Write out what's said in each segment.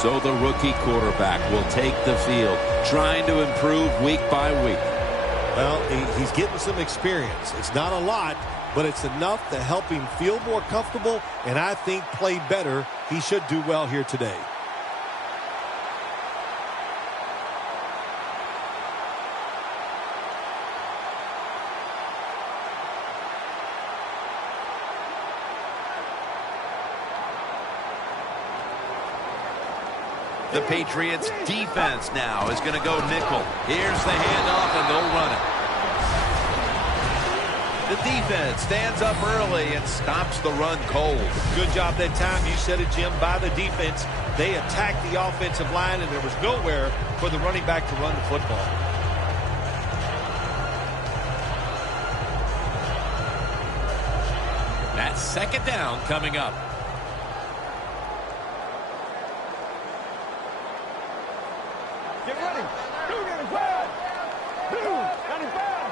So the rookie quarterback will take the field, trying to improve week by week. Well, he's getting some experience. It's not a lot, but it's enough to help him feel more comfortable and I think play better. He should do well here today. The Patriots defense now is going to go nickel. Here's the handoff, and they'll run it. The defense stands up early and stops the run cold. Good job that time. You said it, Jim, by the defense. They attacked the offensive line, and there was nowhere for the running back to run the football. That's second down coming up. Get ready. 295. 295.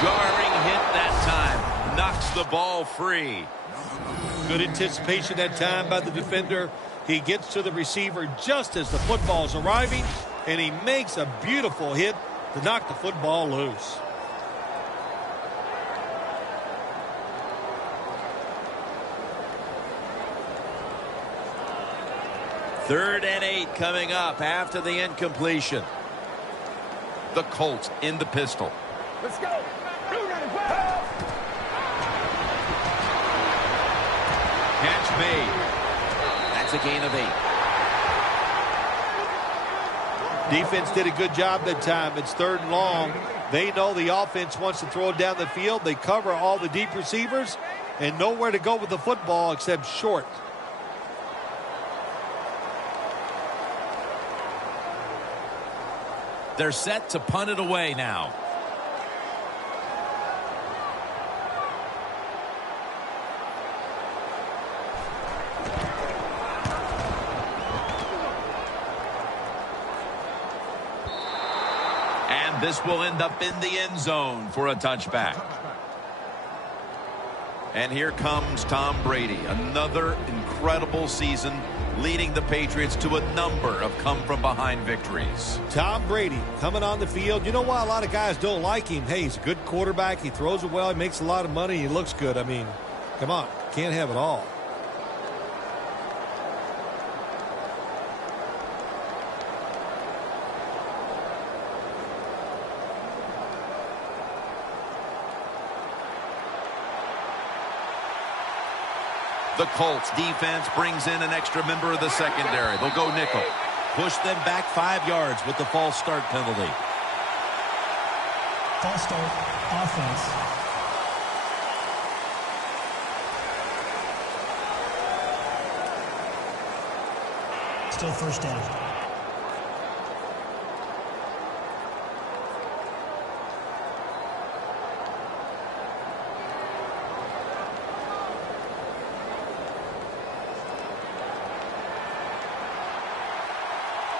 Jarring hit that time. Knocks the ball free. Good anticipation that time by the defender. He gets to the receiver just as the football is arriving, and he makes a beautiful hit to knock the football loose. Third and 8 coming up after the incompletion. The Colts in the pistol. Let's go. 295. Catch made. That's a gain of 8. Defense did a good job that time. It's third and long. They know the offense wants to throw it down the field. They cover all the deep receivers and nowhere to go with the football except short. They're set to punt it away now. And this will end up in the end zone for a touchback. And here comes Tom Brady. Another incredible season, leading the Patriots to a number of come-from-behind victories. Tom Brady coming on the field. You know why a lot of guys don't like him? Hey, he's a good quarterback. He throws it well. He makes a lot of money. He looks good. I mean, come on. Can't have it all. The Colts defense brings in an extra member of the secondary. They'll go nickel. Push them back 5 yards with the false start penalty. False start, offense. Still first down.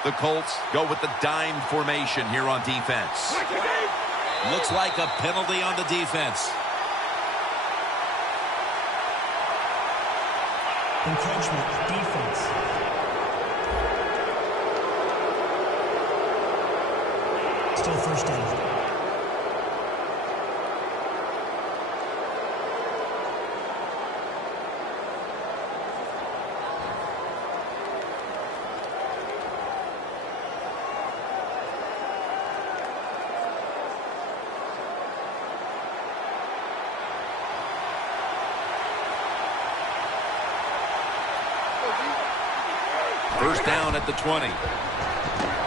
The Colts go with the dime formation here on defense. Looks like a penalty on the defense. Encroachment, defense. Still first down. First down at the 20.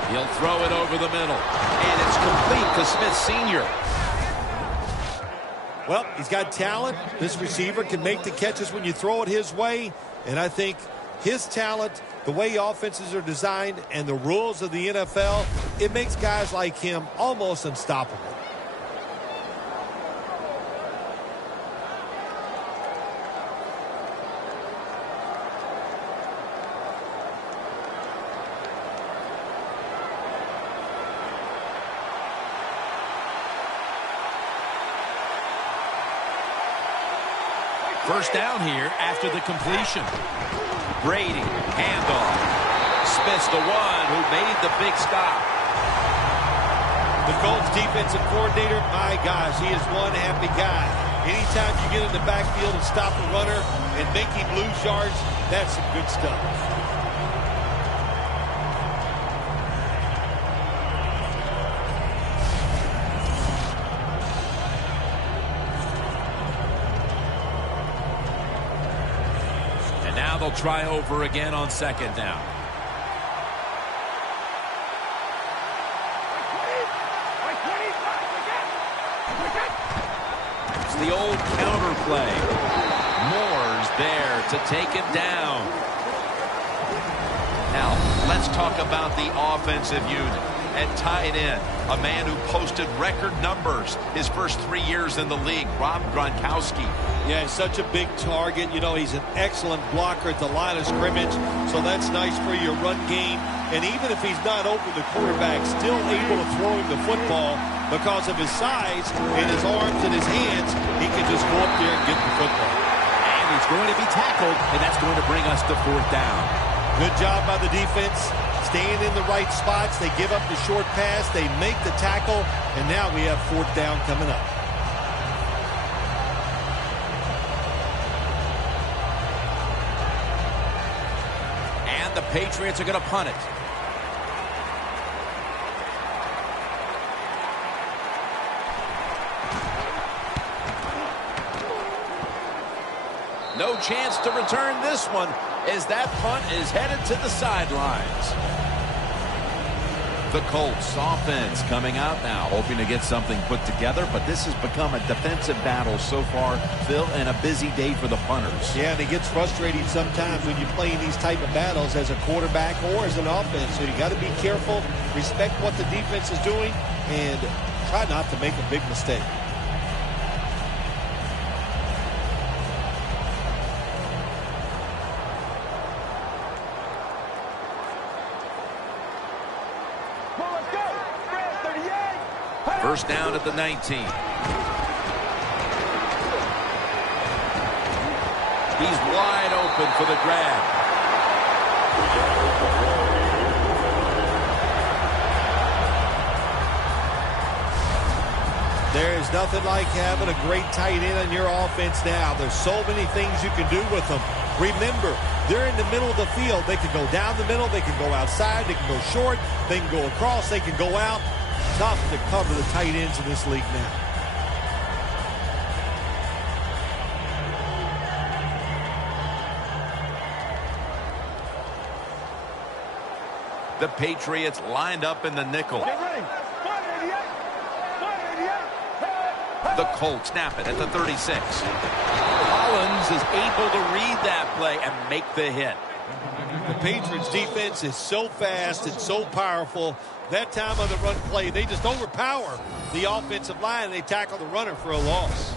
He'll throw it over the middle. And it's complete to Smith Sr. Well, he's got talent. This receiver can make the catches when you throw it his way. And I think his talent, the way offenses are designed, and the rules of the NFL, it makes guys like him almost unstoppable. First down here after the completion. Brady, handoff. Smith's the one who made the big stop. The Colts defensive coordinator, my gosh, he is one happy guy. Anytime you get in the backfield and stop a runner and make him lose yards, that's some good stuff. And now they'll try over again on second down. The old counter play. Moore's there to take him down. Now, let's talk about the offensive unit. At tight end, a man who posted record numbers his first 3 years in the league, Rob Gronkowski. Yeah, he's such a big target. You know, he's an excellent blocker at the line of scrimmage, so that's nice for your run game. And even if he's not open, the quarterback's still able to throw him the football because of his size and his arms and his hands. He can just go up there and get the football. And he's going to be tackled, and that's going to bring us to fourth down. Good job by the defense, staying in the right spots. They give up the short pass, they make the tackle, and now we have fourth down coming up. And the Patriots are going to punt it. No chance to return this one as that punt is headed to the sidelines. The Colts offense coming out now, hoping to get something put together, but this has become a defensive battle so far, Phil, and a busy day for the punters. Yeah, and it gets frustrating sometimes when you're playing these type of battles as a quarterback or as an offense. So you got to be careful, respect what the defense is doing, and try not to make a big mistake. First down at the 19. He's wide open for the grab. There is nothing like having a great tight end on your offense now. There's so many things you can do with them. Remember, they're in the middle of the field. They can go down the middle. They can go outside. They can go short. They can go across. They can go out. Tough to cover the tight ends in this league now. The Patriots lined up in the nickel. Get ready. 188. The Colts snap it at the 36. Collins is able to read that play and make the hit. The Patriots defense is so fast and so powerful. That time on the run play, they just overpower the offensive line and they tackle the runner for a loss.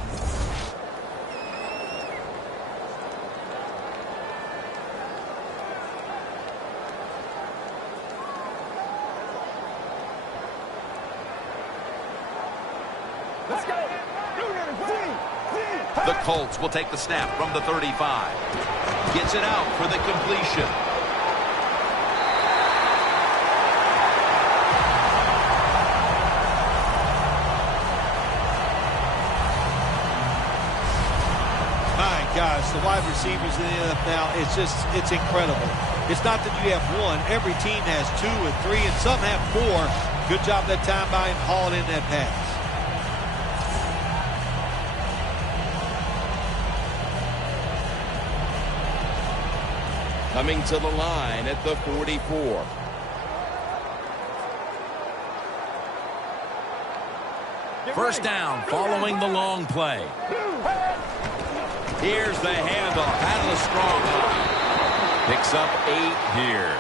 Let's go. The Colts will take the snap from the 35. Gets it out for the completion. My gosh, the wide receivers in the NFL, it's incredible. It's not that you have one. Every team has 2 and 3, and some have 4. Good job that time by him hauling in that pass. Coming to the line at the 44. First down following the long play. Here's the handoff out of the strong line. Picks up 8 here.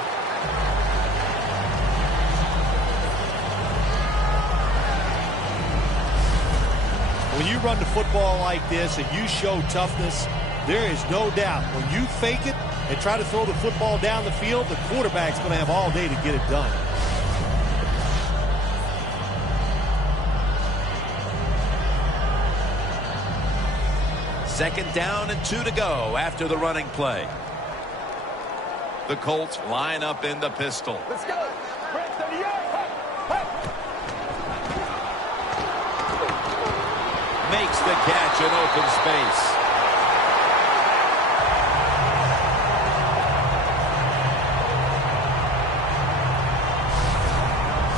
When you run the football like this and you show toughness, there is no doubt when you fake it and try to throw the football down the field, the quarterback's going to have all day to get it done. 2nd down and 2 to go after the running play. The Colts line up in the pistol. Let's go. Break 38. Makes the catch in open space.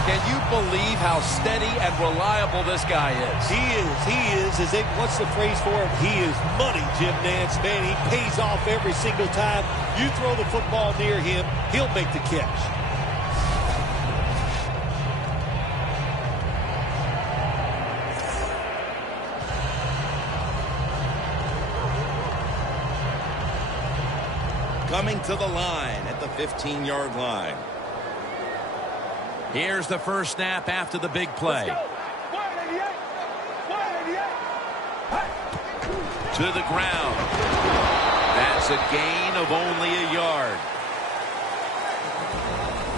Can you believe how steady and reliable this guy is? He is. What's the phrase for him? He is money, Jim Nance. Man, he pays off every single time. You throw the football near him, he'll make the catch. Coming to the line at the 15-yard line. Here's the first snap after the big play. To the ground. That's a gain of only a yard.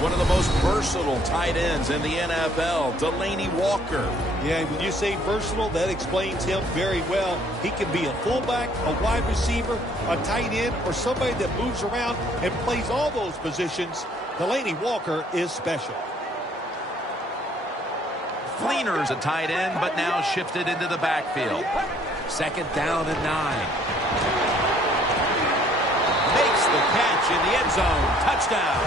One of the most versatile tight ends in the NFL, Delaney Walker. Yeah, when you say versatile, that explains him very well. He can be a fullback, a wide receiver, a tight end, or somebody that moves around and plays all those positions. Delaney Walker is special. Fleener's a tight end, but now shifted into the backfield. 2nd down and 9. Makes the catch in the end zone. Touchdown.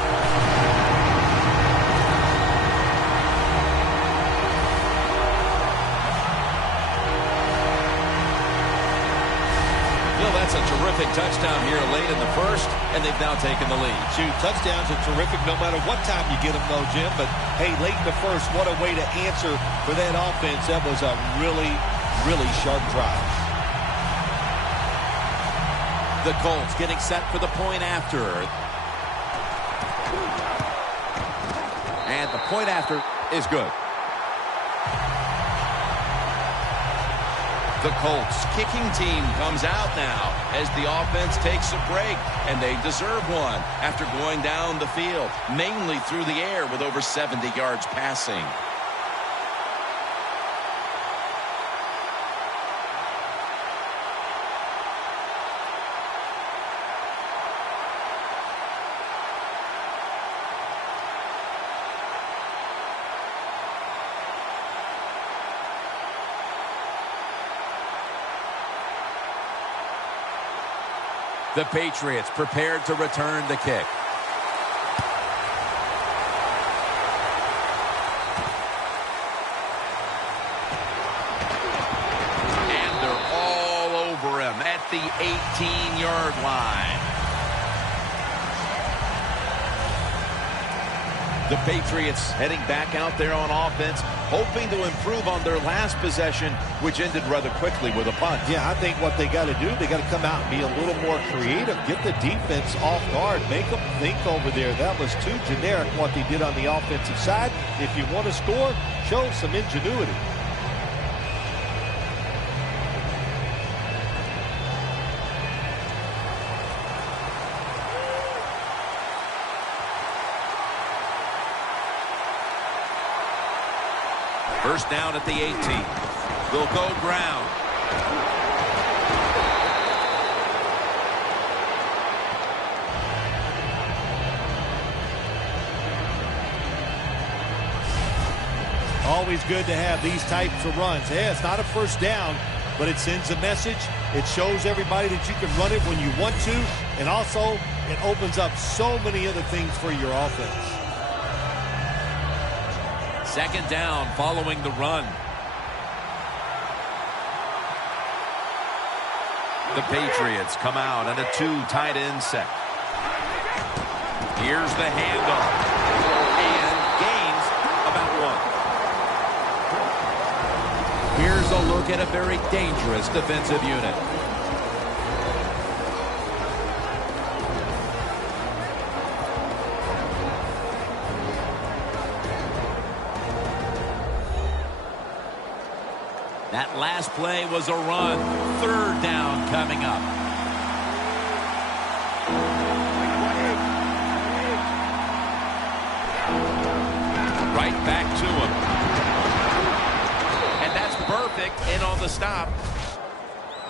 That's a terrific touchdown here late in the first, and they've now taken the lead. Shoot, touchdowns are terrific no matter what time you get them, though, Jim. But, hey, late in the first, what a way to answer for that offense. That was a really, really sharp drive. The Colts getting set for the point after. And the point after is good. The Colts kicking team comes out now as the offense takes a break, and they deserve one after going down the field, mainly through the air with over 70 yards passing. The Patriots prepared to return the kick. And they're all over him at the 18-yard line. The Patriots heading back out there on offense, hoping to improve on their last possession, which ended rather quickly with a punt. Yeah, I think what they got to do, they got to come out and be a little more creative, get the defense off guard, make them think over there. That was too generic what they did on the offensive side. If you want to score, show some ingenuity. First down at the 18. They'll go ground. Always good to have these types of runs. Yeah, it's not a first down, but it sends a message. It shows everybody that you can run it when you want to, and also it opens up so many other things for your offense. 2nd down following the run. The Patriots come out on a 2 tight end set. Here's the handoff. And gains about 1. Here's a look at a very dangerous defensive unit. That last play was a run. 3rd down coming up. Right back to him. And that's perfect. And on the stop.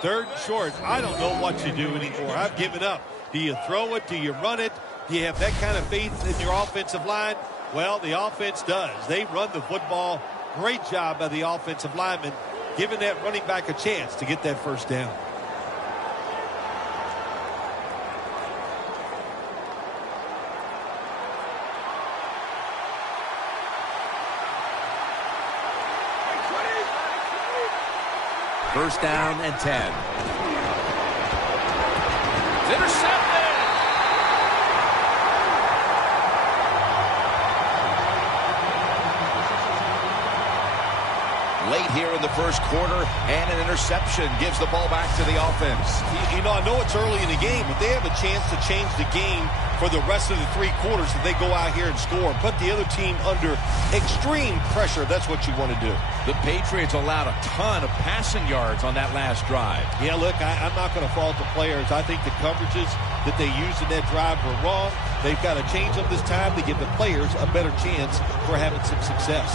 3rd and short. I don't know what you do anymore. I've given up. Do you throw it? Do you run it? Do you have that kind of faith in your offensive line? Well, the offense does. They run the football. Great job by the offensive lineman, giving that running back a chance to get that 1st down. First down and 10. It's intercepted. Late here in the 1st quarter, and an interception gives the ball back to the offense. You know, I know it's early in the game, but they have a chance to change the game for the rest of the 3 quarters if they go out here and score. Put the other team under extreme pressure. That's what you want to do. The Patriots allowed a ton of passing yards on that last drive. Yeah, look, I'm not going to fault the players. I think the coverages that they used in that drive were wrong. They've got to change them this time to give the players a better chance for having some success.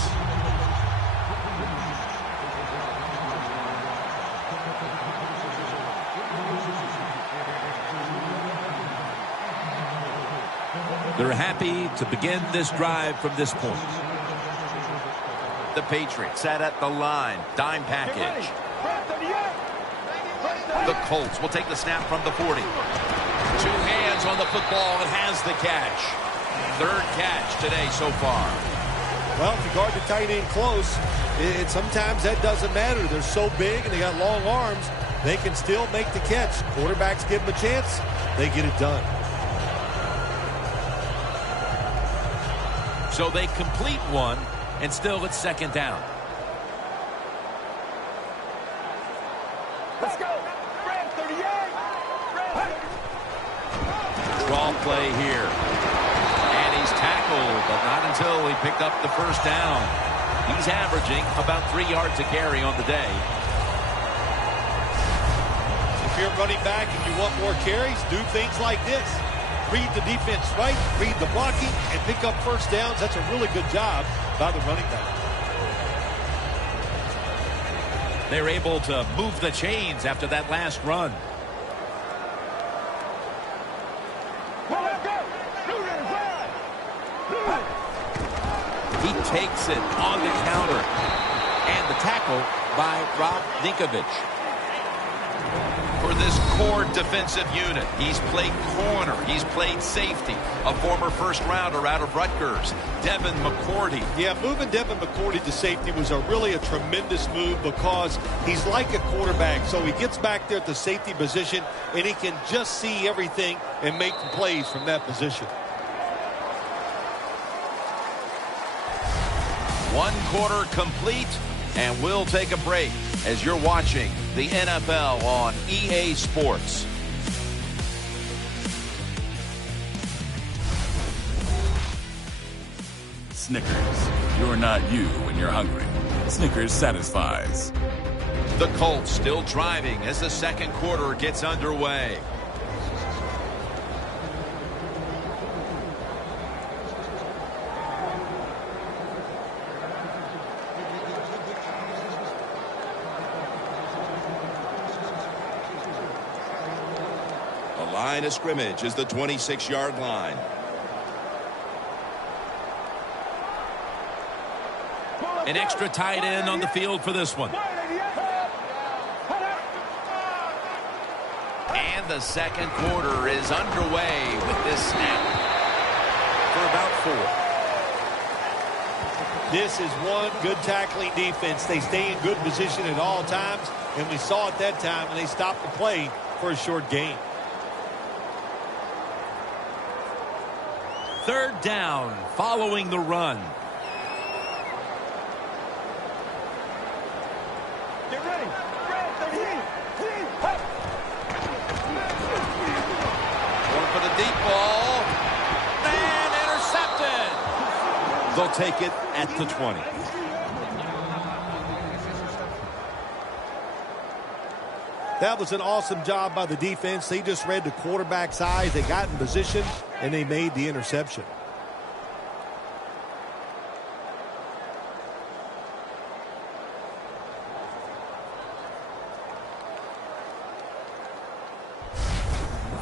They're happy to begin this drive from this point. The Patriots set at the line. Dime package. The Colts will take the snap from the 40. 2 hands on the football and has the catch. 3rd catch today so far. Well, if you guard the tight end close, sometimes that doesn't matter. They're so big and they got long arms, they can still make the catch. Quarterbacks give them a chance, they get it done. So they complete one, and still it's 2nd down. Let's go. Red 38. Draw play here. And he's tackled, but not until he picked up the 1st down. He's averaging about 3 yards a carry on the day. If you're running back and you want more carries, do things like this. Read the defense right, read the blocking, and pick up 1st downs. That's a really good job by the running back. They're able to move the chains after that last run. He takes it on the counter. And the tackle by Rob Ninkovich. For this core defensive unit, he's played corner, he's played safety, a former 1st rounder out of Rutgers, Devin McCourty. Yeah, moving Devin McCourty to safety was really a tremendous move because he's like a quarterback. So he gets back there at the safety position, and he can just see everything and make the plays from that position. 1 quarter complete, and we'll take a break as you're watching the NFL on EA Sports. Snickers, you're not you when you're hungry. Snickers satisfies. The Colts still driving as the 2nd quarter gets underway. Line of scrimmage is the 26-yard line. An extra tight end on the field for this one. And the 2nd quarter is underway with this snap for about 4. This is one good tackling defense. They stay in good position at all times, and we saw it that time, and they stopped the play for a short gain. 3rd down following the run. Get ready. Red 38. Going for the deep ball. And intercepted. They'll take it at the 20. That was an awesome job by the defense. They just read the quarterback's eyes. They got in position, and they made the interception.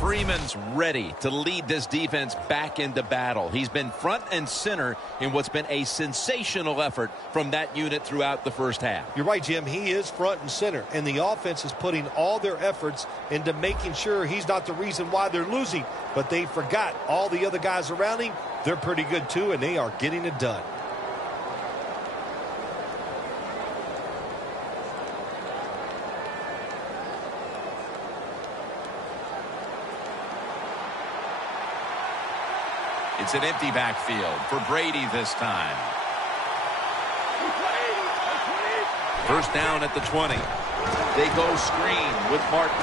Freeman's ready to lead this defense back into battle. He's been front and center in what's been a sensational effort from that unit throughout the first half. You're right, Jim. He is front and center, and the offense is putting all their efforts into making sure he's not the reason why they're losing. But they forgot all the other guys around him. They're pretty good, too, and they are getting it done. It's an empty backfield for Brady this time. First down at the 20. They go screen with Martin.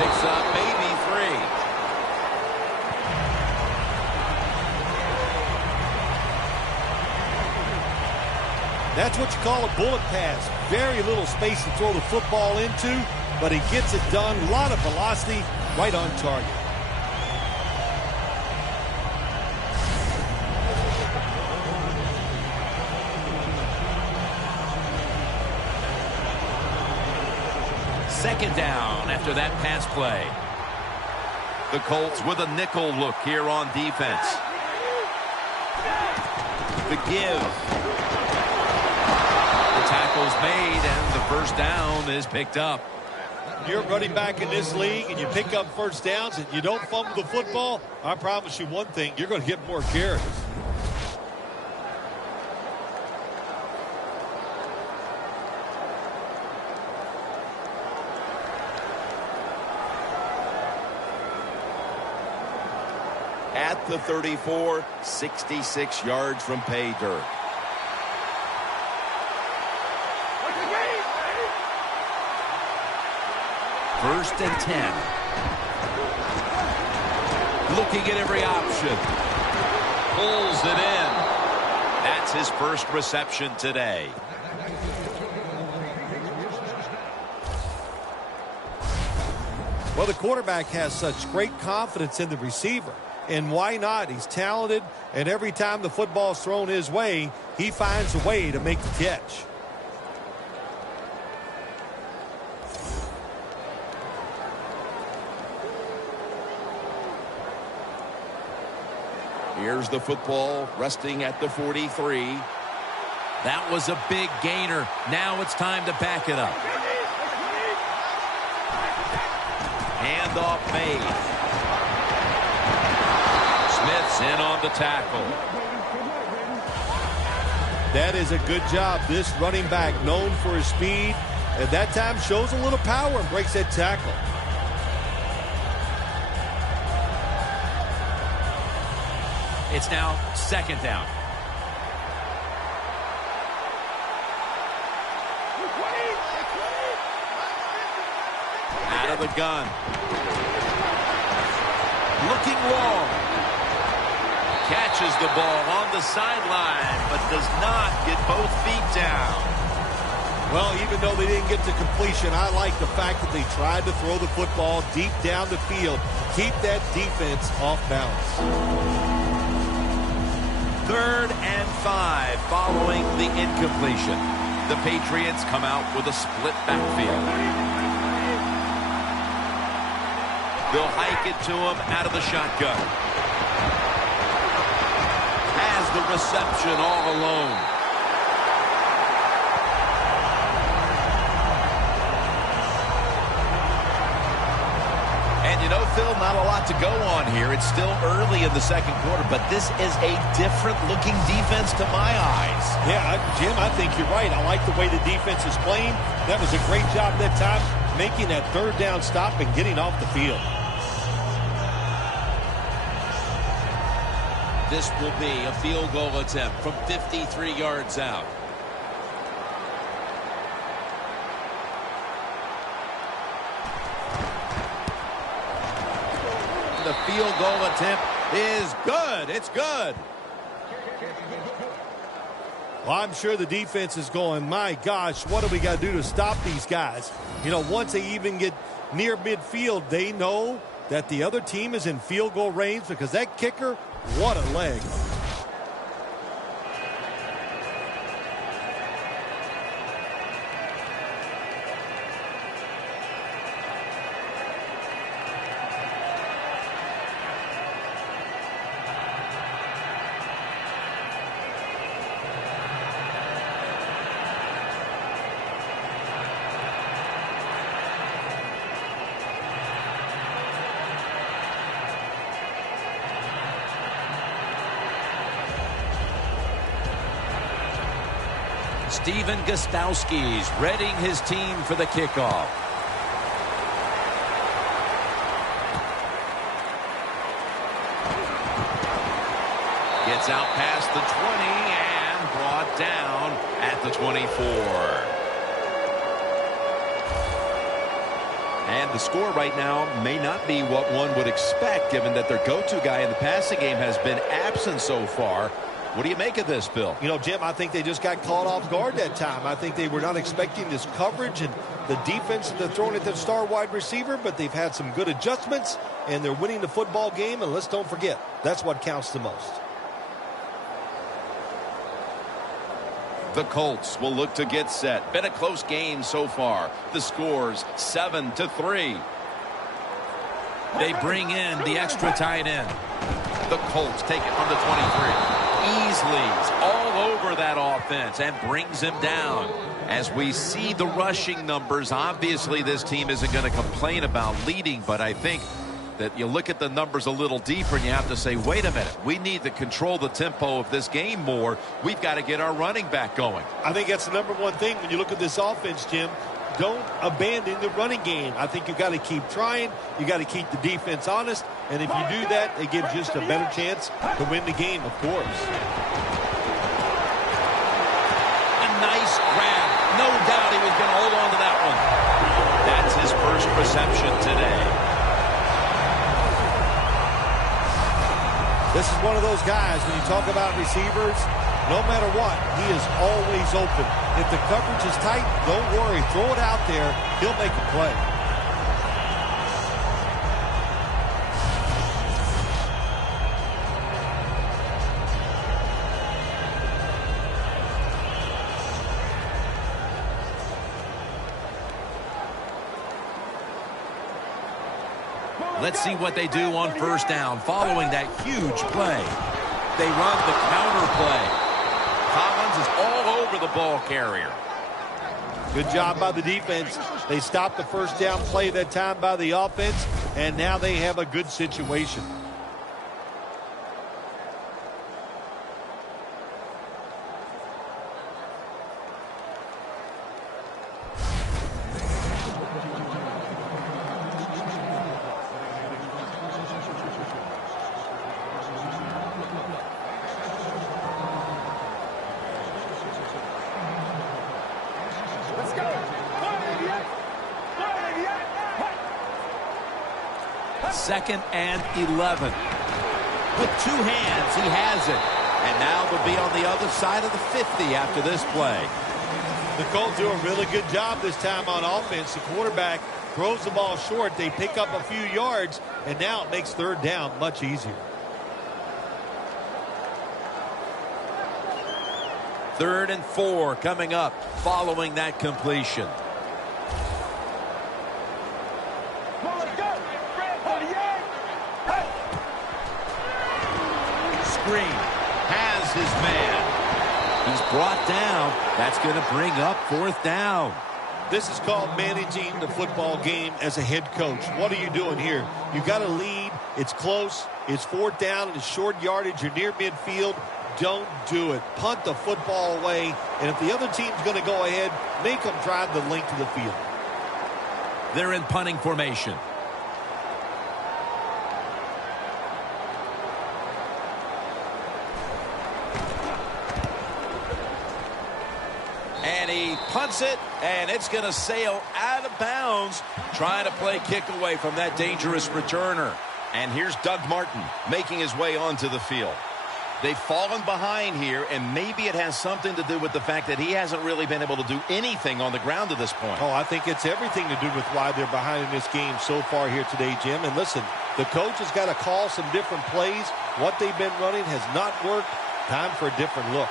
Picks up maybe 3. That's what you call a bullet pass. Very little space to throw the football into, but he gets it done. A lot of velocity, right on target. Second down after that pass play. The Colts with a nickel look here on defense. The give. The tackle's made, and the first down is picked up. You're running back in this league, and you pick up first downs, and you don't fumble the football. I promise you one thing, you're going to get more carries. At the 34, 66 yards from pay dirt. First and 10. Looking at every option. Pulls it in. That's his first reception today. Well, the quarterback has such great confidence in the receiver. And why not? He's talented, and every time the football's thrown his way, he finds a way to make the catch. Here's the football resting at the 43. That was a big gainer. Now it's time to back it up. Handoff made. Smith's in on the tackle. That is a good job. This running back, known for his speed, at that time shows a little power and breaks that tackle. It's now second down. Out of the gun. Looking long. Catches the ball on the sideline, but does not get both feet down. Well, even though they didn't get to completion, I like the fact that they tried to throw the football deep down the field. Keep that defense off balance. 3rd and 5 following the incompletion. The Patriots come out with a split backfield. They'll hike it to him out of the shotgun. Has the reception all alone. And you know, Phil, not a lot to go on here. It's still early in the second quarter, but this is a different-looking defense to my eyes. Yeah, Jim, I think you're right. I like the way the defense is playing. That was a great job that time, making that third down stop and getting off the field. This will be a field goal attempt from 53 yards out. The field goal attempt is good. It's good. Well, I'm sure the defense is going, my gosh, what do we got to do to stop these guys? You know, once they even get near midfield, they know that the other team is in field goal range because that kicker, what a leg. Steven Gostowski's readying his team for the kickoff. Gets out past the 20 and brought down at the 24. And the score right now may not be what one would expect, given that their go-to guy in the passing game has been absent so far. What do you make of this, Bill? You know, Jim, I think they just got caught off guard that time. I think they were not expecting this coverage and the defense that they're throwing at the star wide receiver, but they've had some good adjustments, and they're winning the football game, and let's don't forget, that's what counts the most. The Colts will look to get set. Been a close game so far. The score's 7-3. They bring in the extra tight end. The Colts take it from the 23. Easley's all over that offense and brings him down. As we see the rushing numbers, obviously this team isn't going to complain about leading, but I think that you look at the numbers a little deeper and you have to say, wait a minute, we need to control the tempo of this game more. We've got to get our running back going. I think that's the number one thing when you look at this offense, Jim. Don't abandon the running game. I think you've got to keep trying. You got to keep the defense honest. And if you do that, it gives you just a better chance to win the game, of course. A nice grab. No doubt he was going to hold on to that one. That's his first reception today. This is one of those guys, when you talk about receivers, no matter what, he is always open. If the coverage is tight, don't worry. Throw it out there. He'll make a play. Let's see what they do on first down following that huge play. They run the counter play. Collins is all over the ball carrier. Good job by the defense. They stopped the first down play that time by the offense, and now they have a good situation. Second and 11. With two hands, he has it. And now they'll be on the other side of the 50 after this play. The Colts do a really good job this time on offense. The quarterback throws the ball short. They pick up a few yards, and now it makes third down much easier. Third and 4 coming up following that completion. Has his man. He's brought down. That's going to bring up fourth down. This is called managing the football game as a head coach. What are you doing here? You got to lead. It's close. It's fourth down. It's short yardage. You're near midfield. Don't do it. Punt the football away. And if the other team's going to go ahead, make them drive the length of the field. They're in punting formation. And he punts it, and it's going to sail out of bounds, trying to play kick away from that dangerous returner. And here's Doug Martin making his way onto the field. They've fallen behind here, and maybe it has something to do with the fact that he hasn't really been able to do anything on the ground to this point. Oh, I think it's everything to do with why they're behind in this game so far here today, Jim. And listen, the coach has got to call some different plays. What they've been running has not worked. Time for a different look.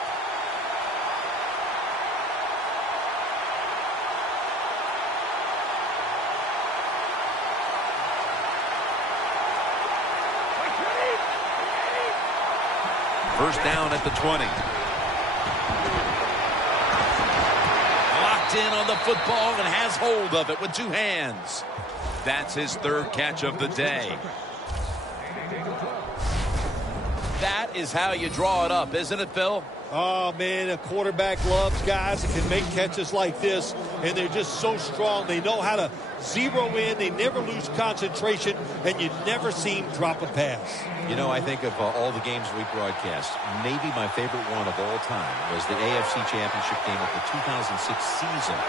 First down at the 20. Locked in on the football and has hold of it with two hands. That's his third catch of the day. That is how you draw it up, isn't it, Phil? Oh, man, a quarterback loves guys that can make catches like this, and they're just so strong. They know how to zero in. They never lose concentration, and you never see him drop a pass. You know, I think of all the games we broadcast, maybe my favorite one of all time was the AFC Championship game of the 2006 season,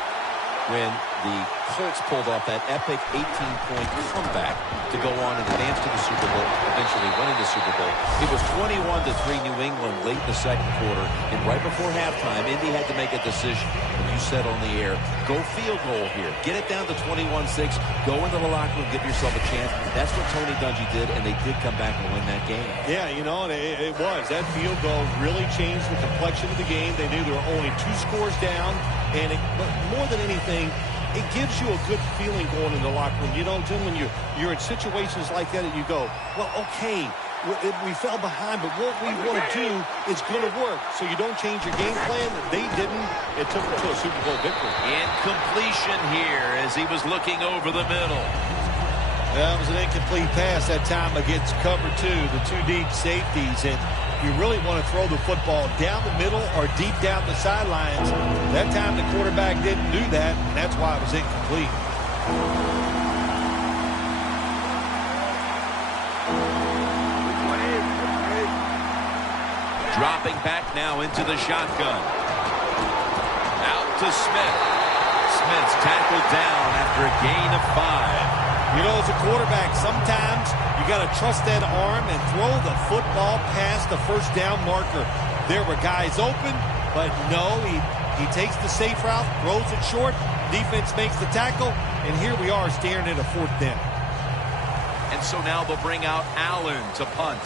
when the Colts pulled off that epic 18-point comeback to go on and advance to the Super Bowl, eventually winning the Super Bowl. It was 21-3 New England late in the second quarter, and right before halftime, Indy had to make a decision. And you said on the air, go field goal here. Get it down to 21-6. Go into the locker room, give yourself a chance. That's what Tony Dungy did, and they did come back and win that game. Yeah, you know, and it was. That field goal really changed the complexion of the game. They knew there were only 2 scores down, and but more than anything, it gives you a good feeling going in the locker room. You know, Jim, when you're in situations like that and you go, well, okay, we fell behind, but what we want to do is going to work. So you don't change your game plan. They didn't. It took them to a Super Bowl victory. Incompletion here as he was looking over the middle. That was an incomplete pass that time against cover 2, the 2 deep safeties. And you really want to throw the football down the middle or deep down the sidelines. That time the quarterback didn't do that, and that's why it was incomplete. Dropping back now into the shotgun. Out to Smith. Smith's tackled down after a gain of 5. You know, as a quarterback, sometimes you got to trust that arm and throw the football past the first down marker. There were guys open, but no, he takes the safe route, throws it short, defense makes the tackle, and here we are staring at a 4th down. And so now they'll bring out Allen to punt.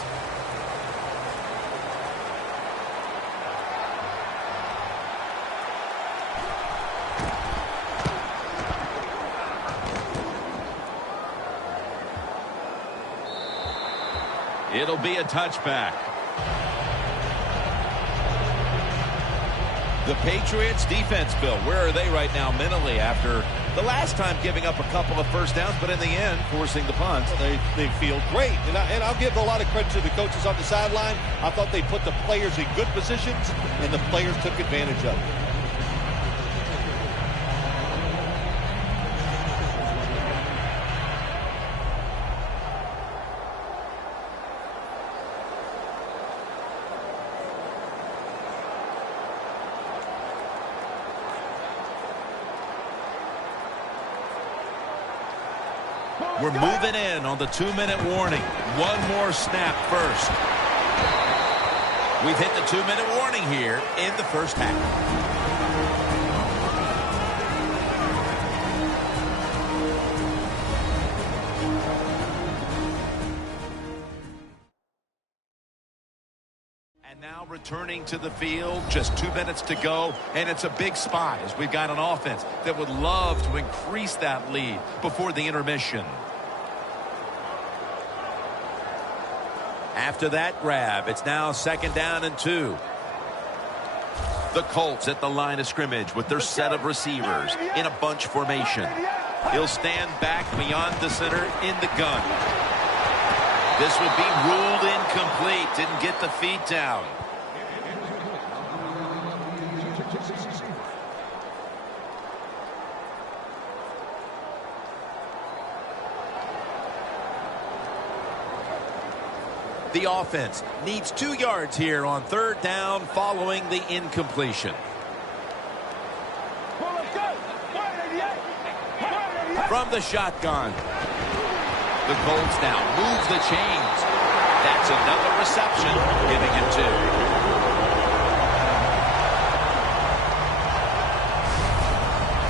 It'll be a touchback. The Patriots defense, Bill, where are they right now mentally after the last time giving up a couple of first downs, but in the end, forcing the punt? Well, they feel great. And I'll give a lot of credit to the coaches on the sideline. I thought they put the players in good positions, and the players took advantage of it. We're moving in on the 2-minute warning. One more snap first. We've hit the 2-minute warning here in the first half. And now returning to the field, just 2 minutes to go, and it's a big spot as we've got an offense that would love to increase that lead before the intermission. After that grab, it's now 2nd down and 2. The Colts at the line of scrimmage with their set of receivers in a bunch formation. He'll stand back beyond the center in the gun. This would be ruled incomplete. Didn't get the feet down. The offense needs 2 yards here on 3rd down following the incompletion. From the shotgun. The Colts now moves the chains. That's another reception, giving him 2.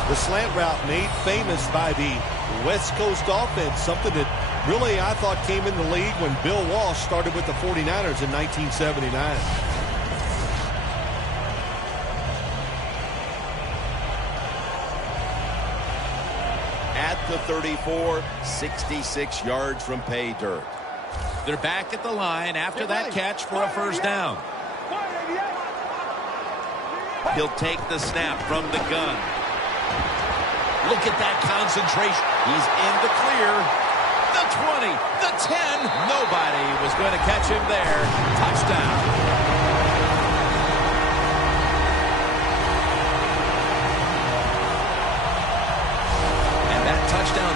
The slant route made famous by the West Coast offense, something that really I thought came in the league when Bill Walsh started with the 49ers in 1979. At the 34, 66 yards from pay dirt. They're back at the line after that catch for a first down. He'll take the snap from the gun. Look at that concentration. He's in the clear. The 20, the 10. Nobody was going to catch him there. Touchdown.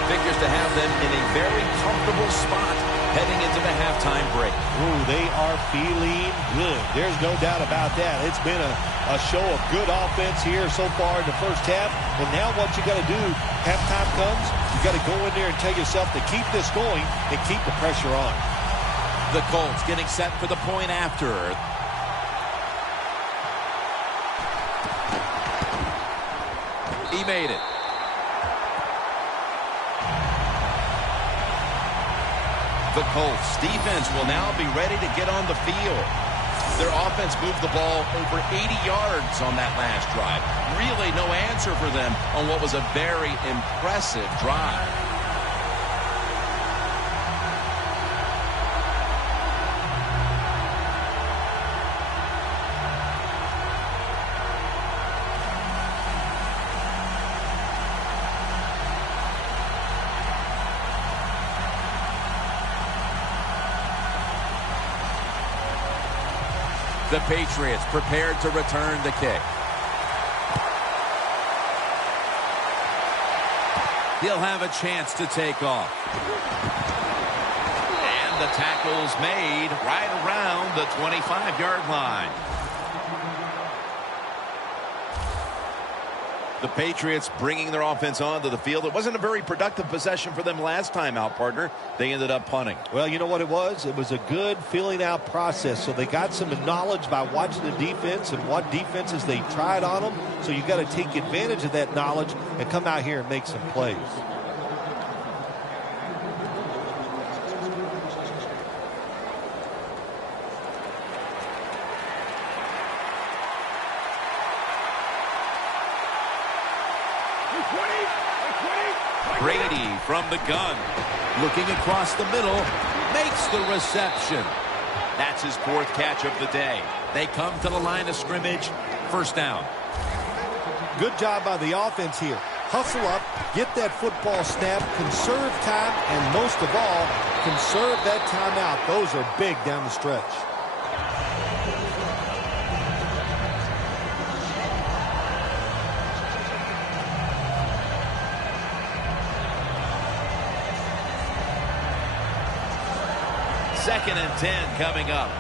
figures to have them in a very comfortable spot heading into the halftime break. Ooh, they are feeling good. There's no doubt about that. It's been a show of good offense here so far in the first half. And now what you got to do, halftime comes, you got to go in there and tell yourself to keep this going and keep the pressure on. The Colts getting set for the point after. He made it. The Colts defense will now be ready to get on the field. Their offense moved the ball over 80 yards on that last drive. Really no answer for them on what was a very impressive drive. The Patriots prepared to return the kick. He'll have a chance to take off. And the tackle's made right around the 25-yard line. The Patriots bringing their offense onto the field. It wasn't a very productive possession for them last time out, partner. They ended up punting. Well, you know what it was? It was a good filling out process. So they got some knowledge by watching the defense and what defenses they tried on them. So you got to take advantage of that knowledge and come out here and make some plays. Brady from the gun. Looking across the middle. Makes the reception. That's his fourth catch of the day. They come to the line of scrimmage. First down. Good job by the offense here. Hustle up, get that football snap, conserve time, and most of all, conserve that timeout. Those are big down the stretch. Second and 10 coming up.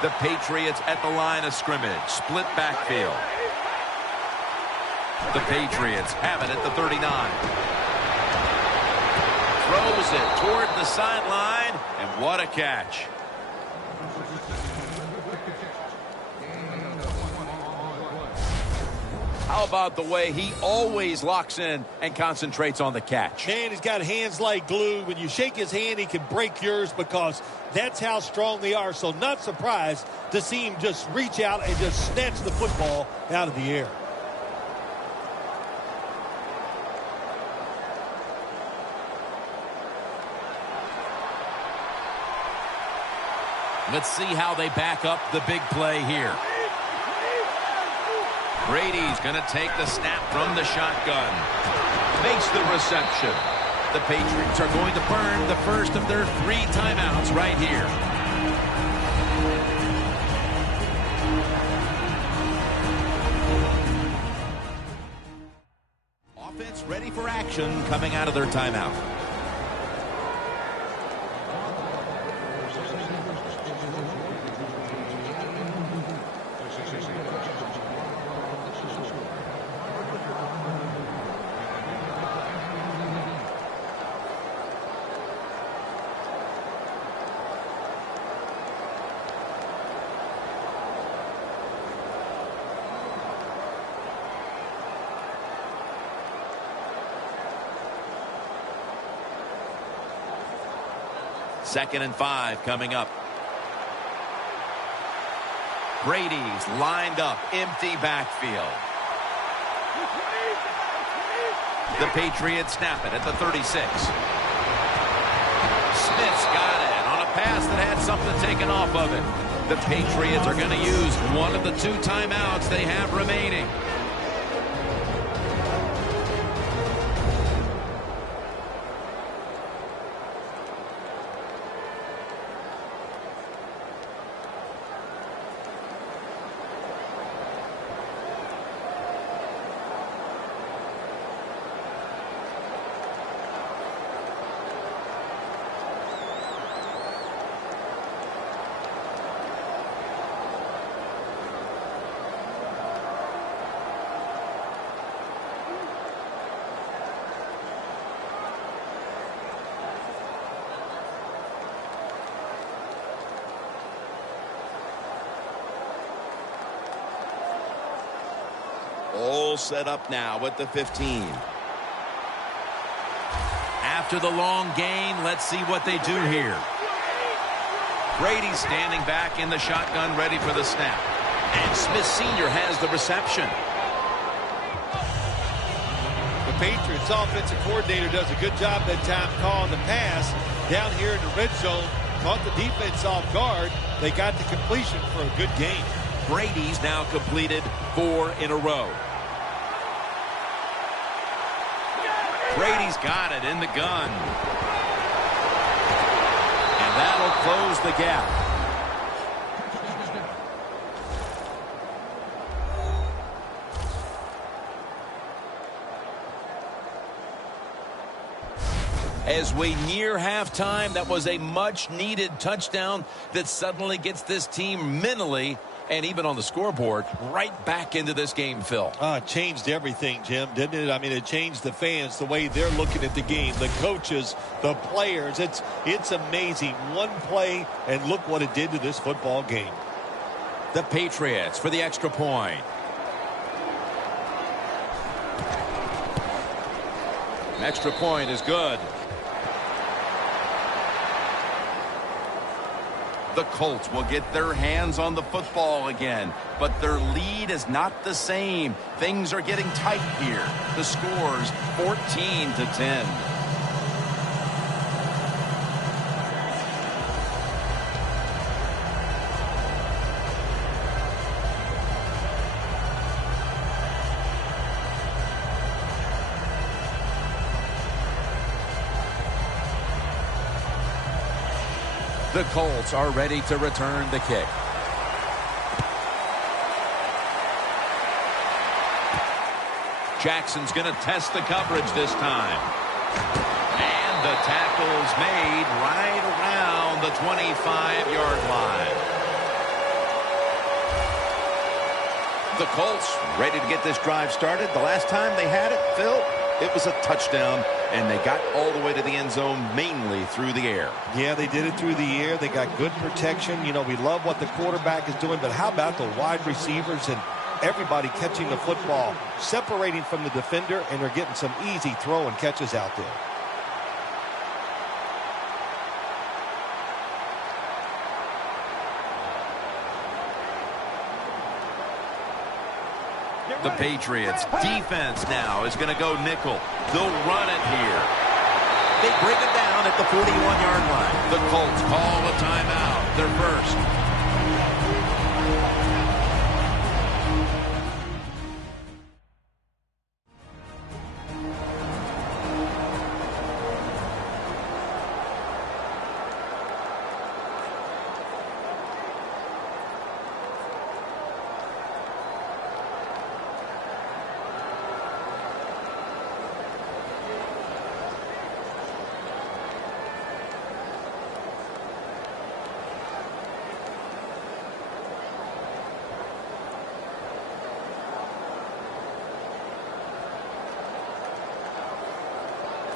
The Patriots at the line of scrimmage. Split backfield. The Patriots have it at the 39. Throws it toward the sideline, and what a catch. How about the way he always locks in and concentrates on the catch? Man, he's got hands like glue. When you shake his hand, he can break yours because that's how strong they are. So not surprised to see him just reach out and just snatch the football out of the air. Let's see how they back up the big play here. Brady's going to take the snap from the shotgun. Makes the reception. The Patriots are going to burn the first of their 3 timeouts right here. Offense ready for action coming out of their timeout. Second and 5 coming up. Brady's lined up, empty backfield. The Patriots snap it at the 36. Smith's got it on a pass that had something taken off of it. The Patriots are going to use one of the 2 timeouts they have remaining. will set up now at the 15. After the long gain, let's see what they do here. Brady standing back in the shotgun, ready for the snap. And Smith Sr. has the reception. The Patriots offensive coordinator does a good job that time calling the pass down here in the red zone. Caught the defense off guard. They got the completion for a good gain. Brady's now completed 4 in a row. Brady's got it in the gun. And that'll close the gap. As we near halftime, that was a much-needed touchdown that suddenly gets this team mentally and even on the scoreboard right back into this game, Phil. It changed everything, Jim, didn't it? I mean, it changed the fans, the way they're looking at the game, the coaches, the players. It's amazing. One play, and look what it did to this football game. The Patriots for the extra point. Extra point is good. The Colts will get their hands on the football again, but their lead is not the same. Things are getting tight here. The score's 14-10. The Colts are ready to return the kick. Jackson's going to test the coverage this time. And the tackle's made right around the 25-yard line. The Colts ready to get this drive started. The last time they had it, Phil, it was a touchdown, and they got all the way to the end zone mainly through the air. Yeah, they did it through the air. They got good protection. You know, we love what the quarterback is doing, but how about the wide receivers and everybody catching the football, separating from the defender, and they're getting some easy throw and catches out there. The Patriots defense now is going to go nickel. They'll run it here. They bring it down at the 41-yard line. The Colts call a timeout. Their first.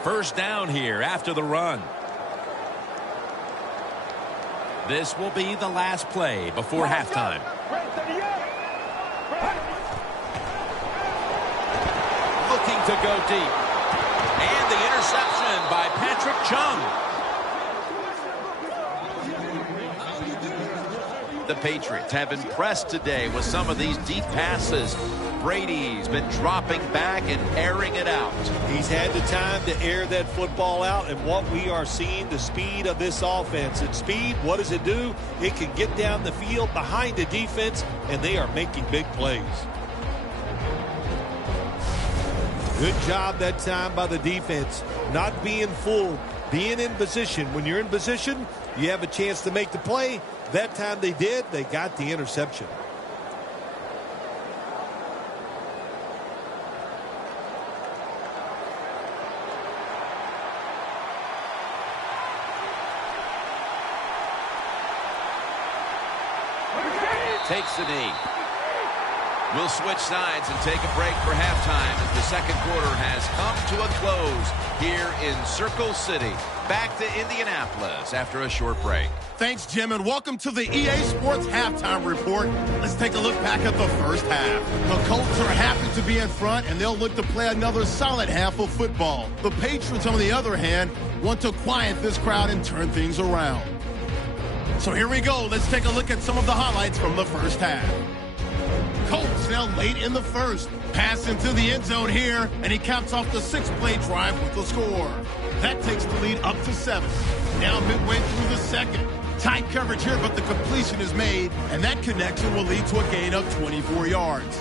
First down here after the run. This will be the last play before halftime. Looking to go deep. And the interception by Patrick Chung. The Patriots have impressed today with some of these deep passes. Brady's been dropping back and airing it out. He's had the time to air that football out, and what we are seeing, the speed of this offense. And speed, what does it do? It can get down the field behind the defense, and they are making big plays. Good job that time by the defense. Not being fooled, being in position. When you're in position, you have a chance to make the play. That time they did. They got the interception. Takes the knee. We'll switch sides and take a break for halftime as the second quarter has come to a close here in Circle City. Back to Indianapolis after a short break. Thanks, Jim, and welcome to the EA Sports Halftime Report. Let's take a look back at the first half. The Colts are happy to be in front, and they'll look to play another solid half of football. The Patriots, on the other hand, want to quiet this crowd and turn things around. So here we go. Let's take a look at some of the highlights from the first half. Colts now late in the first. Pass into the end zone here, and he caps off the 6-play drive with the score. That takes the lead up to 7. Now midway through the second. Tight coverage here, but the completion is made, and that connection will lead to a gain of 24 yards.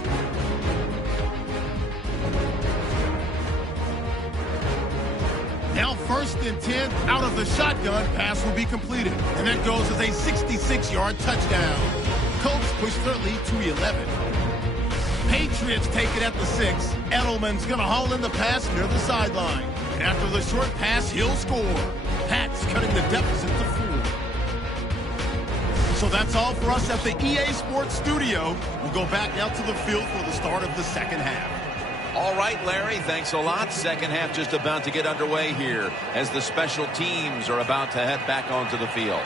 Now 1st and 10, out of the shotgun, pass will be completed, and that goes as a 66-yard touchdown. Colts push their lead to 11. Patriots take it at the 6. Edelman's going to haul in the pass near the sideline. And after the short pass, he'll score. Pats cutting the deficit to 4. So that's all for us at the EA Sports Studio. We'll go back now to the field for the start of the second half. All right, Larry, thanks a lot. Second half just about to get underway here as the special teams are about to head back onto the field.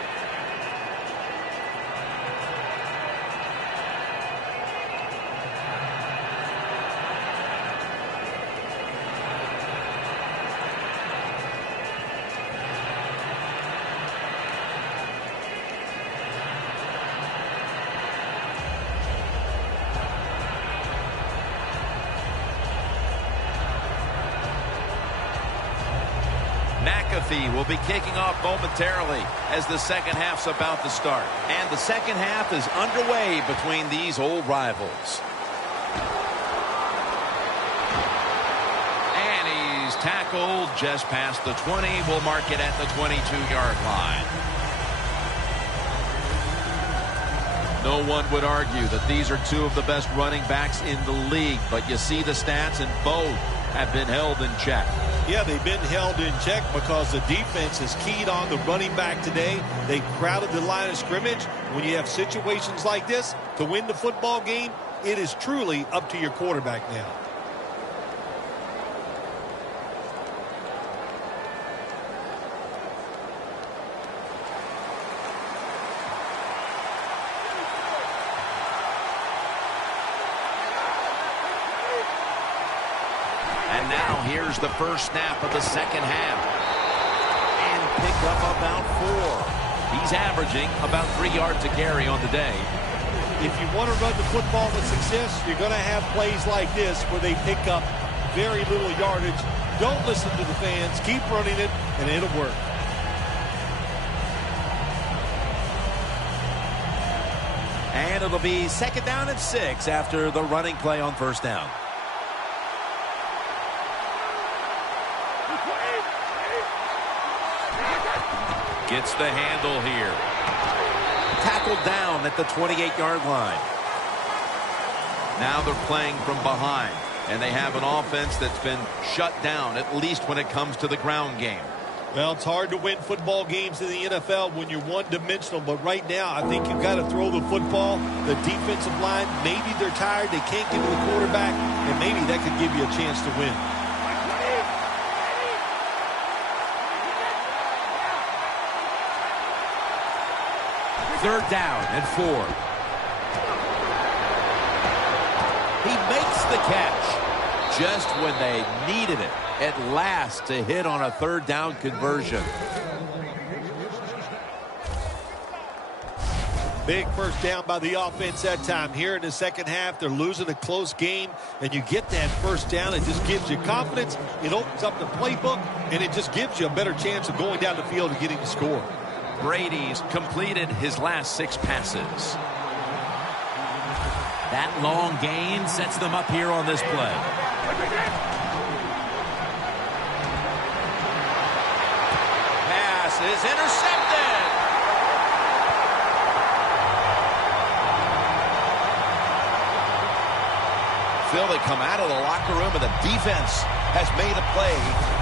Will be kicking off momentarily as the second half's about to start. And the second half is underway between these old rivals. And he's tackled just past the 20. We'll mark it at the 22-yard line. No one would argue that these are two of the best running backs in the league, but you see the stats, and both have been held in check. Yeah, they've been held in check because the defense has keyed on the running back today. They crowded the line of scrimmage. When you have situations like this, to win the football game, it is truly up to your quarterback now. Here's the first snap of the second half. And pick up about 4. He's averaging about 3 yards a carry on the day. If you want to run the football with success, you're going to have plays like this where they pick up very little yardage. Don't listen to the fans. Keep running it, and it'll work. And it'll be 2nd down and 6 after the running play on 1st down. Gets the handle here. Tackled down at the 28-yard line. Now they're playing from behind, and they have an offense that's been shut down, at least when it comes to the ground game. Well, it's hard to win football games in the NFL when you're one-dimensional, but right now I think you've got to throw the football. The defensive line, maybe they're tired, they can't get to the quarterback, and maybe that could give you a chance to win. Third down and 4. He makes the catch just when they needed it at last to hit on a 3rd down conversion. Big first down by the offense that time. Here in the second half, they're losing a close game, and you get that first down. It just gives you confidence. It opens up the playbook, and it just gives you a better chance of going down the field and getting the score. Brady's completed his last 6 passes. That long gain sets them up here on this play. Pass is intercepted. Phil, they come out of the locker room, and the defense has made a play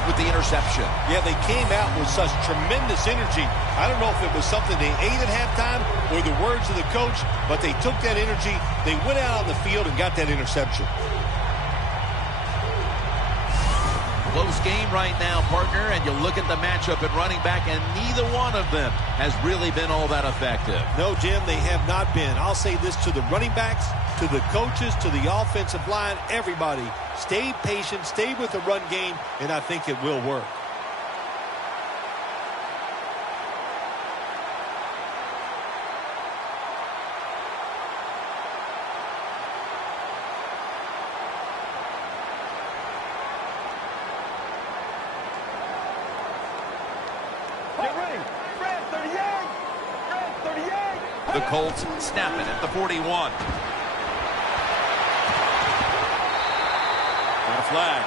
with the interception. Yeah, they came out with such tremendous energy. I don't know if it was something they ate at halftime or the words of the coach, but they took that energy, they went out on the field and got that interception. Close game right now, partner, and you look at the matchup at running back, and neither one of them has really been all that effective. No, Jim, they have not been. I'll say this to the running backs, to the coaches, to the offensive line, everybody. Stay patient, stay with the run game, and I think it will work. The Colts snap it at the 41. Got a flag.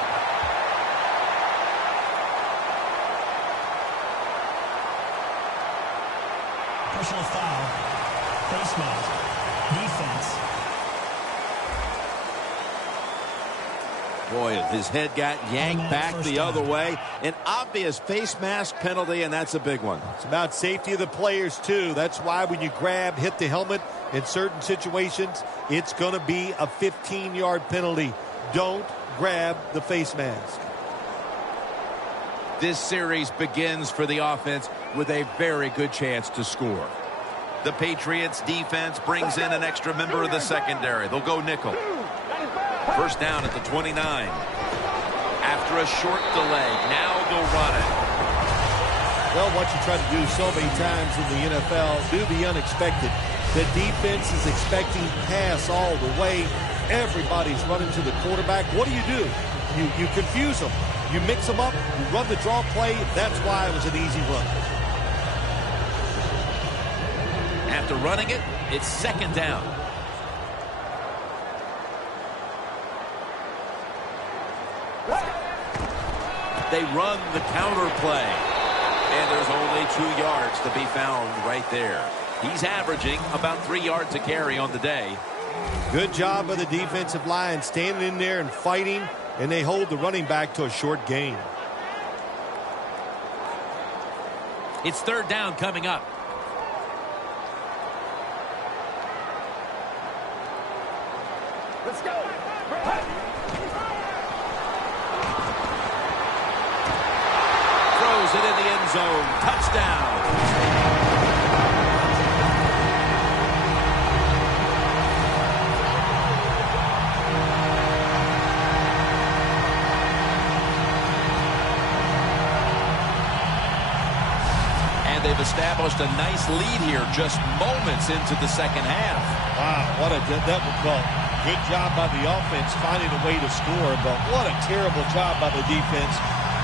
Personal foul. Face mask. Defense. Boy, his head got yanked back the other way. An obvious face mask penalty, and that's a big one. It's about safety of the players, too. That's why when you grab, hit the helmet in certain situations, it's going to be a 15-yard penalty. Don't grab the face mask. This series begins for the offense with a very good chance to score. The Patriots defense brings in an extra member of the secondary. They'll go nickel. First down at the 29. After a short delay, now they'll run it. Well, what you try to do so many times in the NFL, do the unexpected. The defense is expecting pass all the way. Everybody's running to the quarterback. What do? You confuse them. You mix them up. You run the draw play. That's why it was an easy run. After running it, it's second down. They run the counter play. And there's only 2 yards to be found right there. He's averaging about 3 yards a carry on the day. Good job by the defensive line standing in there and fighting, and they hold the running back to a short gain. It's third down coming up. Let's go. Throws it in the end zone. Touchdown. And they've established a nice lead here just moments into the second half. Wow, what a good job by the offense finding a way to score, but what a terrible job by the defense.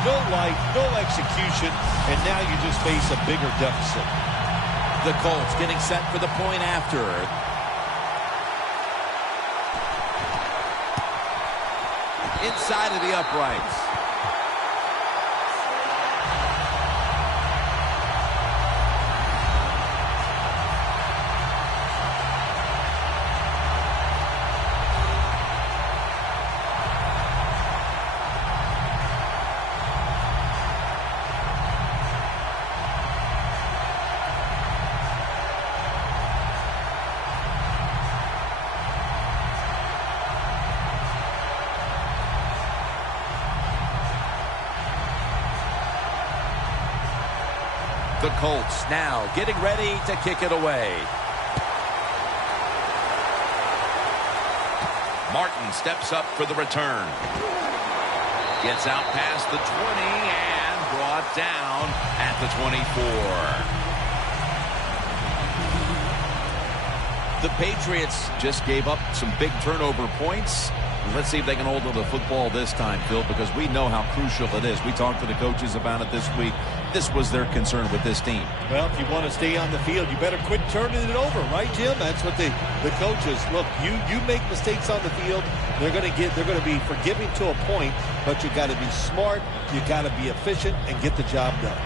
No life, no execution, and now you just face a bigger deficit. The Colts getting set for the point after. Inside of the uprights. The Colts now getting ready to kick it away. Martin steps up for the return. Gets out past the 20 and brought down at the 24. The Patriots just gave up some big turnover points. Let's see if they can hold on to the football this time, Phil, because we know how crucial it is. We talked to the coaches about it this week. This was their concern with this team. Well, if you want to stay on the field, you better quit turning it over, right, Jim? That's what the coaches look. You make mistakes on the field, they're going to be forgiving to a point, but you got to be smart, you got to be efficient, and get the job done.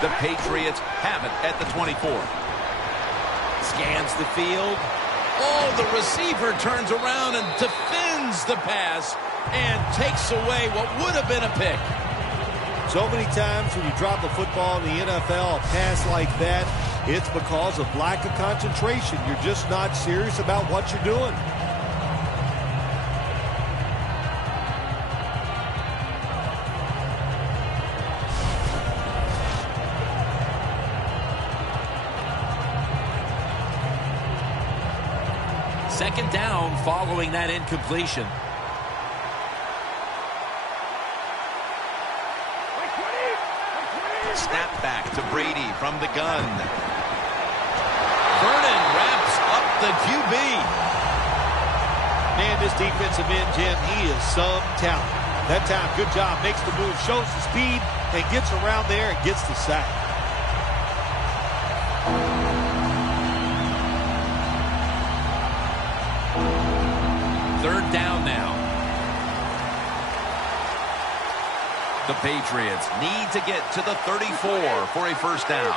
The Patriots have it at the 24. Scans the field. Oh, the receiver turns around and defends the pass and takes away what would have been a pick. So many times when you drop a football in the NFL, a pass like that, it's because of lack of concentration. You're just not serious about what you're doing. Second down following that incompletion. Snap back to Brady from the gun. Vernon wraps up the QB. Man, this defensive end, Jim, he is some talent. That time, good job, makes the move, shows the speed, and gets around there and gets the sack. Third down now. The Patriots need to get to the 34 for a first down.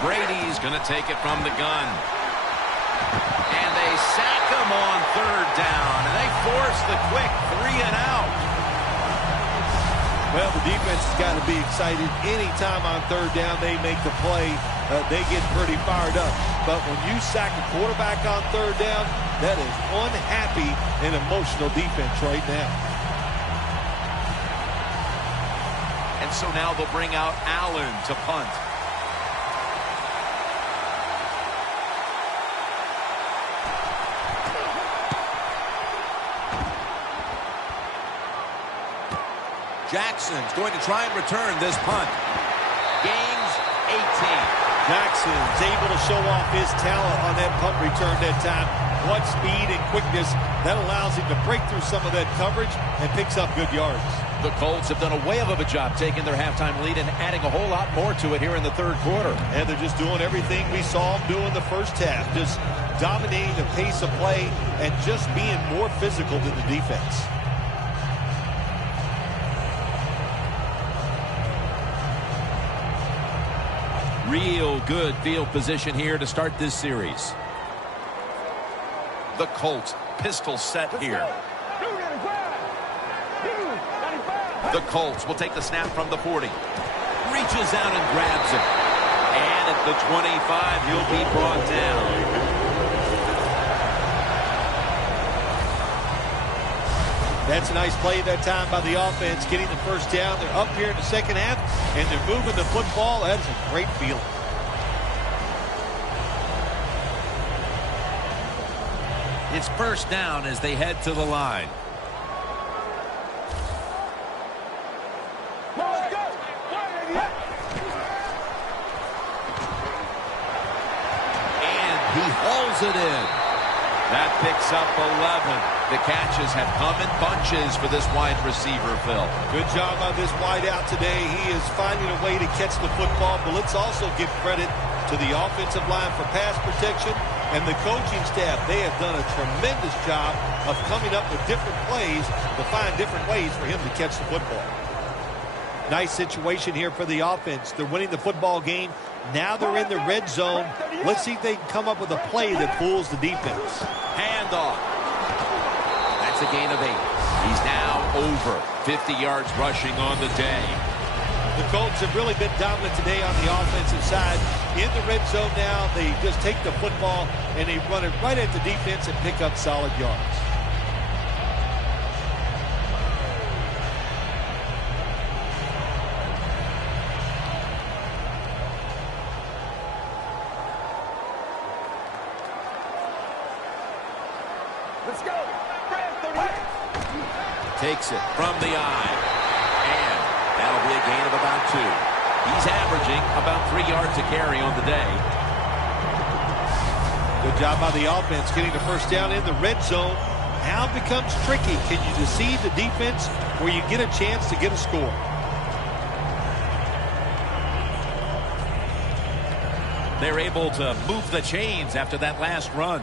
Brady's going to take it from the gun. And they sack him on third down. And they force the quick 3 and out. Well, the defense has got to be excited. Anytime on third down they make the play, they get pretty fired up. But when you sack a quarterback on third down, that is unhappy and emotional defense right now. And so now they'll bring out Allen to punt. Jackson's going to try and return this punt. Gains 18. Jackson's able to show off his talent on that punt return that time. What speed and quickness that allows him to break through some of that coverage and picks up good yards. The Colts have done a whale of a job taking their halftime lead and adding a whole lot more to it here in the third quarter. And they're just doing everything we saw them do in the first half. Just dominating the pace of play and just being more physical than the defense. Real good field position here to start this series. The Colts pistol set here. The Colts will take the snap from the 40. Reaches out and grabs it. And at the 25, he'll be brought down. That's a nice play that time by the offense, getting the first down. They're up here in the second half, and they're moving the football. That is a great feeling. It's first down as they head to the line. And he hauls it in. That picks up 11. The catches have come in bunches for this wide receiver, Phil. Good job on this wide out today. He is finding a way to catch the football, but let's also give credit to the offensive line for pass protection and the coaching staff. They have done a tremendous job of coming up with different plays to find different ways for him to catch the football. Nice situation here for the offense. They're winning the football game. Now they're in the red zone. Let's see if they can come up with a play that fools the defense. Handoff. That's a gain of 8. He's now over 50 yards rushing on the day. The Colts have really been dominant today on the offensive side. In the red zone now, they just take the football and they run it right at the defense and pick up solid yards. Let's go. Takes it from the eye. And that'll be a gain of about 2. He's averaging about 3 yards a carry on the day. Good job by the offense getting the first down in the red zone. Now it becomes tricky. Can you deceive the defense where you get a chance to get a score? They're able to move the chains after that last run.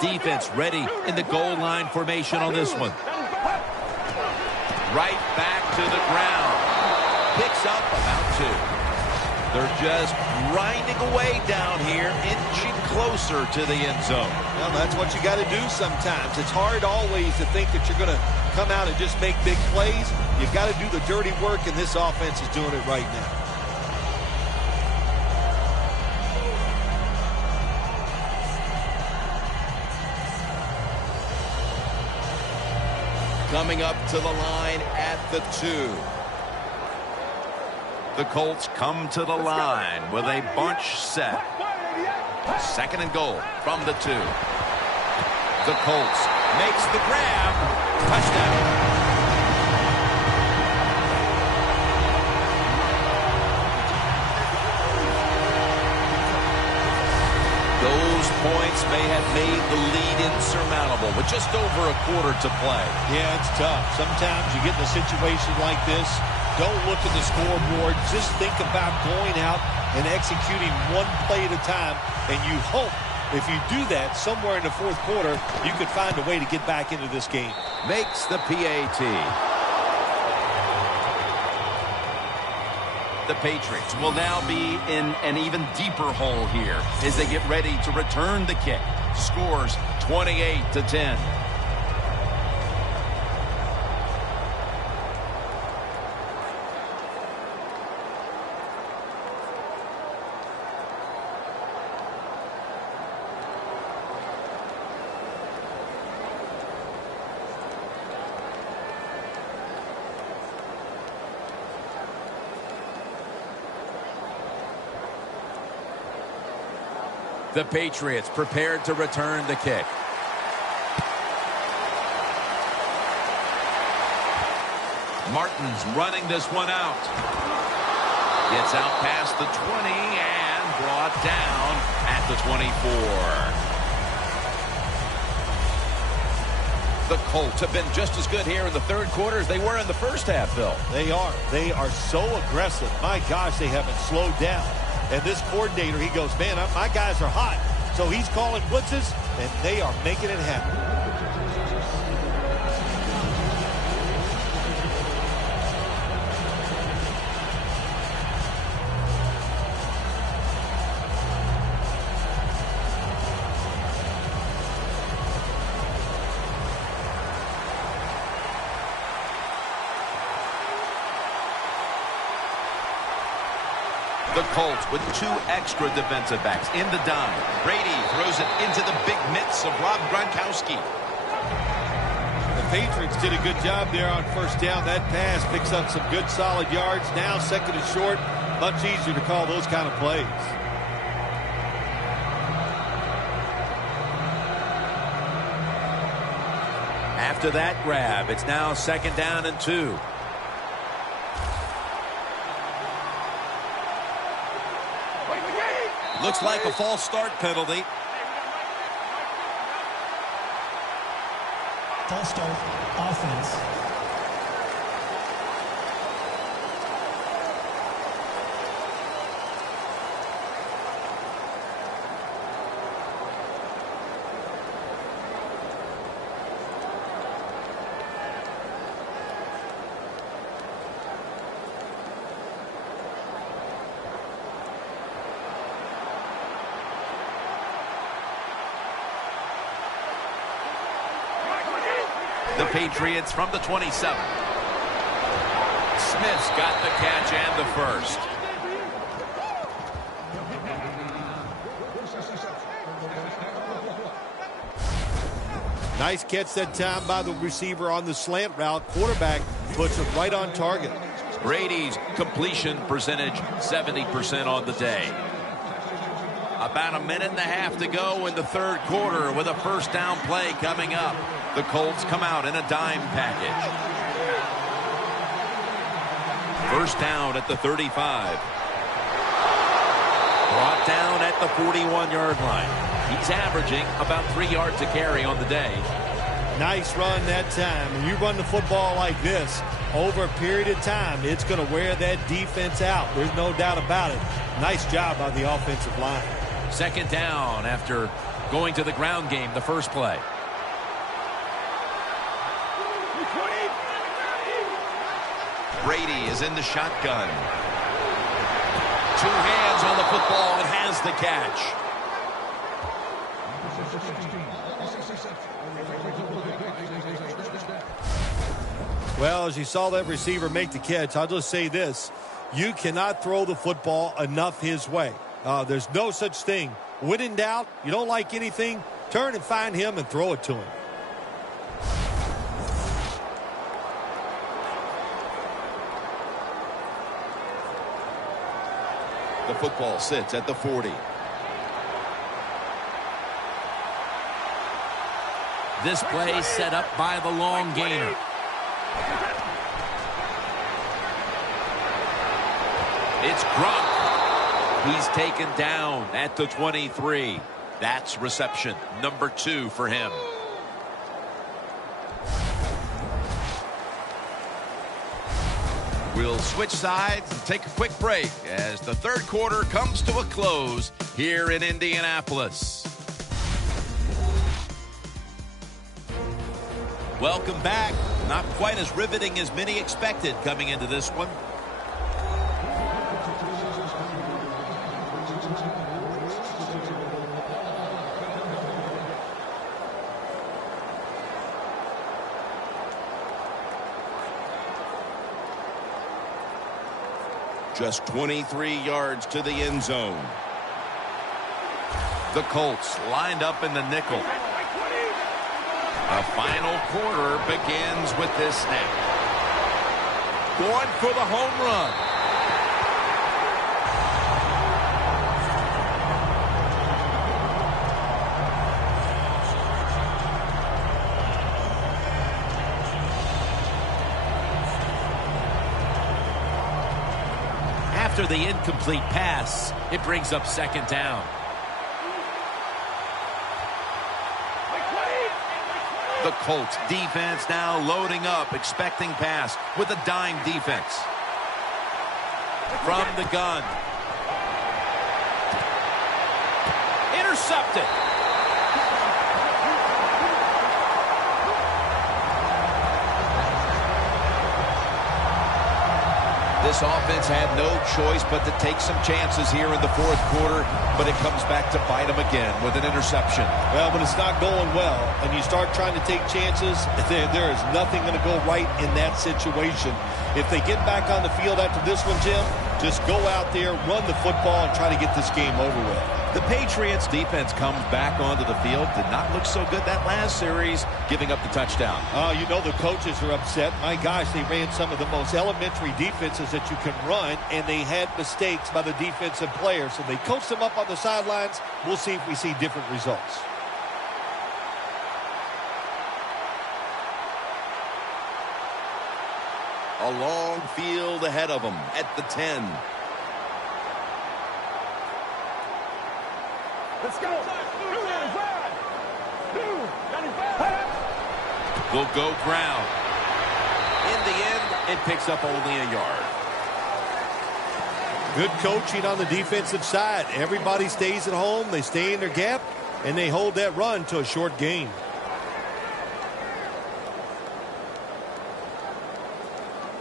Defense ready in the goal line formation on this one. Right back to the ground. Picks up about 2. They're just grinding away down here, inching closer to the end zone. Well, that's what you got to do sometimes. It's hard always to think that you're going to come out and just make big plays. You got to do the dirty work, and this offense is doing it right now. Coming up to the line at the 2. The Colts come to the line with a bunch set. 2nd and goal from the 2. The Colts makes the grab. Touchdown. Those points may have made the lead insurmountable with just over a quarter to play. Yeah, it's tough. Sometimes you get in a situation like this, don't look at the scoreboard. Just think about going out and executing one play at a time, and you hope if you do that somewhere in the 4th quarter, you could find a way to get back into this game. Makes the PAT. The Patriots will now be in an even deeper hole here as they get ready to return the kick. Scores 28-10. The Patriots prepared to return the kick. Martin's running this one out. Gets out past the 20 and brought down at the 24. The Colts have been just as good here in the 3rd quarter as they were in the 1st half, Phil. They are. They are so aggressive. My gosh, they haven't slowed down. And this coordinator, he goes, man, my guys are hot. So he's calling blitzes, and they are making it happen. The Colts with 2 extra defensive backs in the dime. Brady throws it into the big mitts of Rob Gronkowski. The Patriots did a good job there on 1st down. That pass picks up some good solid yards. Now 2nd and short. Much easier to call those kind of plays. After that grab, it's now 2nd down and 2. Looks like a false start penalty. False start, offense. The Patriots from the 27. Smith's got the catch and the 1st. Nice catch that time by the receiver on the slant route. Quarterback puts it right on target. Brady's completion percentage 70% on the day. About a minute and a half to go in the 3rd quarter with a 1st down play coming up. The Colts come out in a dime package. 1st down at the 35. Brought down at the 41-yard line. He's averaging about 3 yards a carry on the day. Nice run that time. When you run the football like this, over a period of time, it's going to wear that defense out. There's no doubt about it. Nice job by the offensive line. 2nd down after going to the ground game the 1st play. Brady is in the shotgun. Two hands on the football and has the catch. Well, as you saw that receiver make the catch, I'll just say this. You cannot throw the football enough his way. There's no such thing. When in doubt, you don't like anything, turn and find him and throw it to him. The football sits at the 40. This play set up by the long gainer. It's Gronk. He's taken down at the 23. That's reception number 2 for him. We'll switch sides and take a quick break as the third quarter comes to a close here in Indianapolis. Welcome back. Not quite as riveting as many expected coming into this one. Just 23 yards to the end zone. The Colts lined up in the nickel. The final quarter begins with this snap. Going for the home run. After the incomplete pass, it brings up second down. The Colts defense now loading up, expecting pass with a dime defense. From the gun. Intercepted. This offense had no choice but to take some chances here in the fourth quarter, but it comes back to bite them again with an interception. Well, when it's not going well and you start trying to take chances, there is nothing going to go right in that situation. If they get back on the field after this one, Jim, just go out there, run the football, and try to get this game over with. The Patriots defense comes back onto the field. Did not look so good that last series, giving up the touchdown. You know the coaches are upset. My gosh, they ran some of the most elementary defenses that you can run, and they had mistakes by the defensive players. So they coached them up on the sidelines. We'll see if we see different results. A long field ahead of them at the 10. Let's go. 295. 295. Will go ground. In the end, it picks up only a yard. Good coaching on the defensive side. Everybody stays at home. They stay in their gap, and they hold that run to a short gain.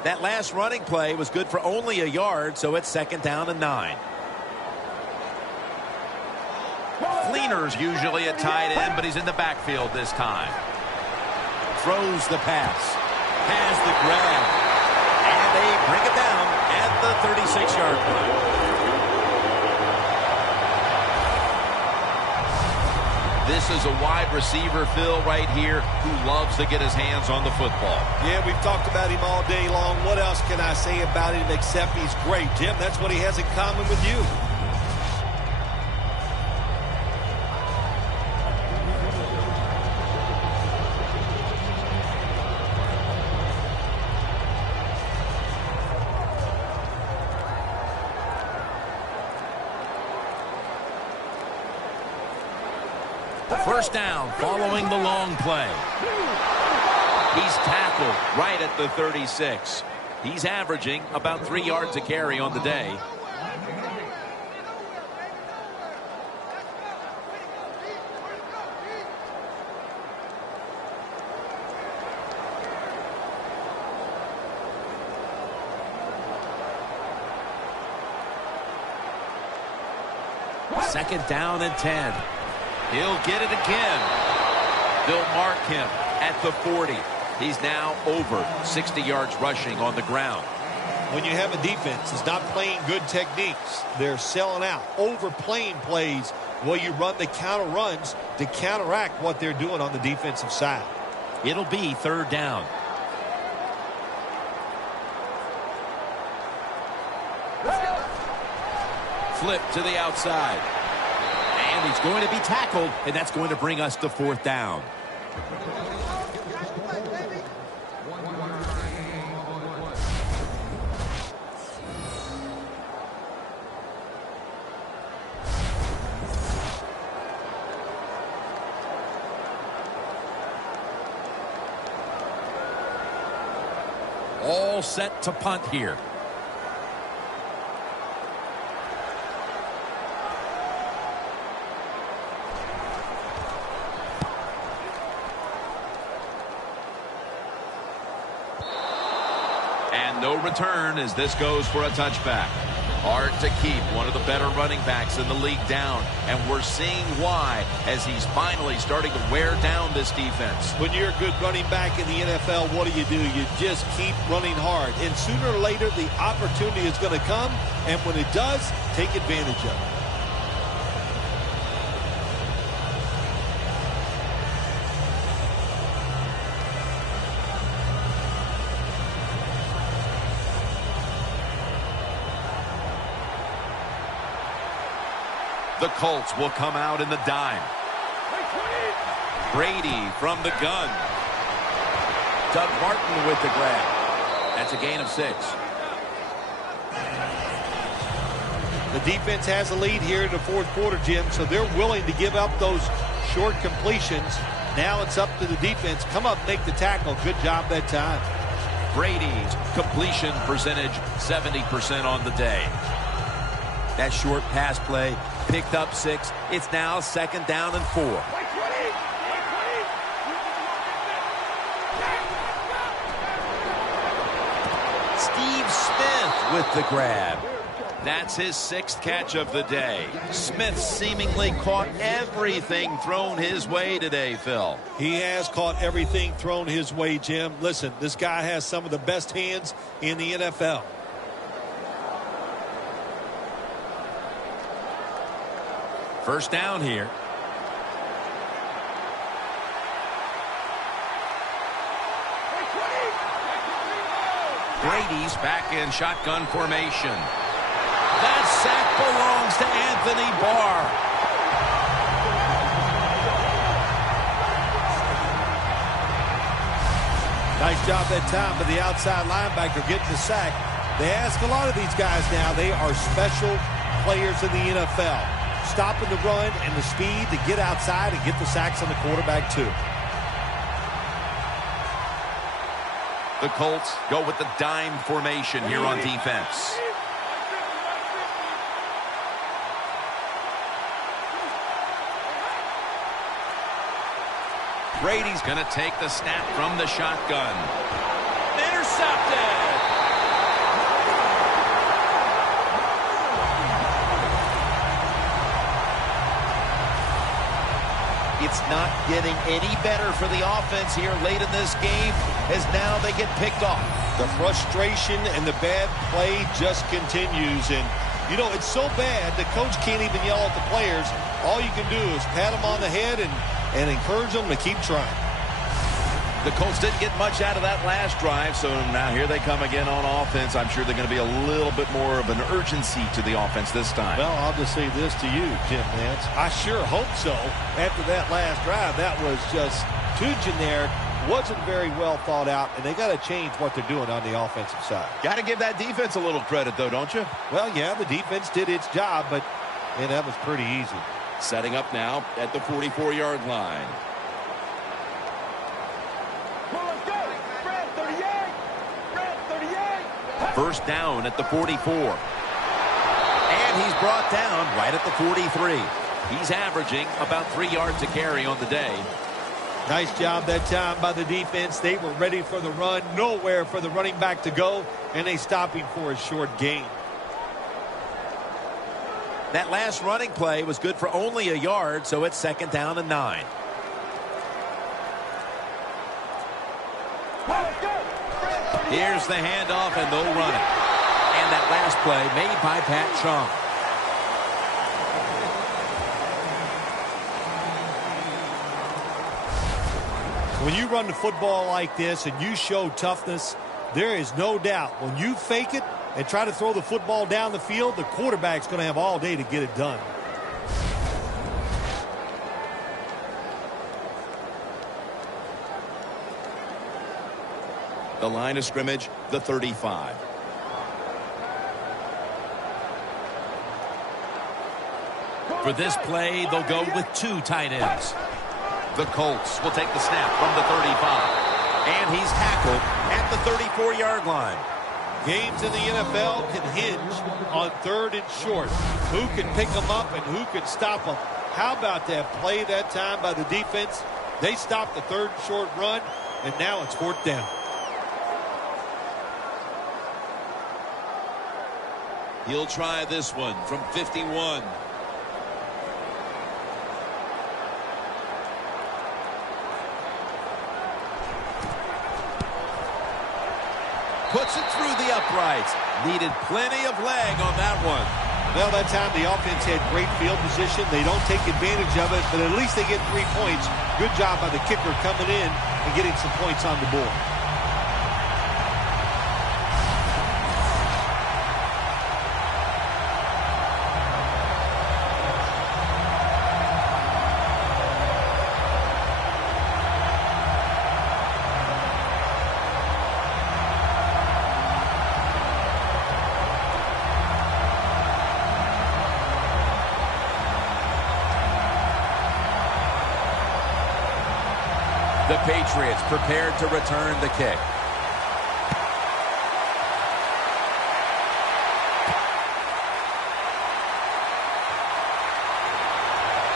That last running play was good for only a yard, so it's second down and 9. Fleener's usually a tight end, but he's in the backfield this time. Throws the pass. Has the grab. And they bring it down at the 36-yard line. This is a wide receiver, Phil, right here, who loves to get his hands on the football. Yeah, we've talked about him all day long. What else can I say about him except he's great? Jim, that's what he has in common with you. First down following the long play. He's tackled right at the 36. He's averaging about 3 yards a carry on the day. Second down and 10. He'll get it again. They'll mark him at the 40. He's now over 60 yards rushing on the ground. When you have a defense that's not playing good techniques, they're selling out, overplaying plays while you run the counter runs to counteract what they're doing on the defensive side. It'll be third down. Flip to the outside. And he's going to be tackled, and that's going to bring us to fourth down. All set to punt here. And no return as this goes for a touchback. Hard to keep one of the better running backs in the league down, and we're seeing why as he's finally starting to wear down this defense. When you're a good running back in the NFL, what do? You just keep running hard, and sooner or later the opportunity is going to come, and when it does, take advantage of it. The Colts will come out in the dime. Brady from the gun. Doug Martin with the grab. That's a gain of 6. The defense has a lead here in the fourth quarter, Jim, so they're willing to give up those short completions. Now it's up to the defense. Come up, make the tackle. Good job that time. Brady's completion percentage 70% on the day. That short pass play picked up 6. It's now second down and 4. Steve Smith with the grab. That's his 6th catch of the day. Smith seemingly caught everything thrown his way today, Phil. He has caught everything thrown his way, Jim. Listen, this guy has some of the best hands in the NFL. First down here. Brady's back in shotgun formation. That sack belongs to Anthony Barr. Nice job that time by the outside linebacker getting the sack. They ask a lot of these guys now. They are special players in the NFL. Stopping the run and the speed to get outside and get the sacks on the quarterback too. The Colts go with the dime formation here on defense. Brady's going to take the snap from the shotgun. Intercepted! It's not getting any better for the offense here late in this game as now they get picked off. The frustration and the bad play just continues. And, you know, it's so bad the coach can't even yell at the players. All you can do is pat them on the head and encourage them to keep trying. The Colts didn't get much out of that last drive, so now here they come again on offense. I'm sure they're going to be a little bit more of an urgency to the offense this time. Well, I'll just say this to you, Jim Nance. I sure hope so. After that last drive, that was just too generic, wasn't very well thought out, and they got to change what they're doing on the offensive side. Got to give that defense a little credit, though, don't you? Well, yeah, the defense did its job, but man, that was pretty easy. Setting up now at the 44-yard line. First down at the 44. And he's brought down right at the 43. He's averaging about 3 yards a carry on the day. Nice job that time by the defense. They were ready for the run, nowhere for the running back to go, and they stopped him for a short gain. That last running play was good for only a yard, so it's 2nd down and 9. Here's the handoff, and they'll run it. And that last play made by Pat Chung. When you run the football like this and you show toughness, there is no doubt when you fake it and try to throw the football down the field, the quarterback's going to have all day to get it done. The line of scrimmage, the 35. For this play, they'll go with 2 tight ends. The Colts will take the snap from the 35. And he's tackled at the 34-yard line. Games in the NFL can hinge on 3rd and short. Who can pick them up and who can stop them? How about that play that time by the defense? They stopped the 3rd and short run, and now it's 4th down. He'll try this one from 51. Puts it through the uprights. Needed plenty of leg on that one. Well, that time the offense had great field position. They don't take advantage of it, but at least they get 3 points. Good job by the kicker coming in and getting some points on the board. The Patriots prepared to return the kick.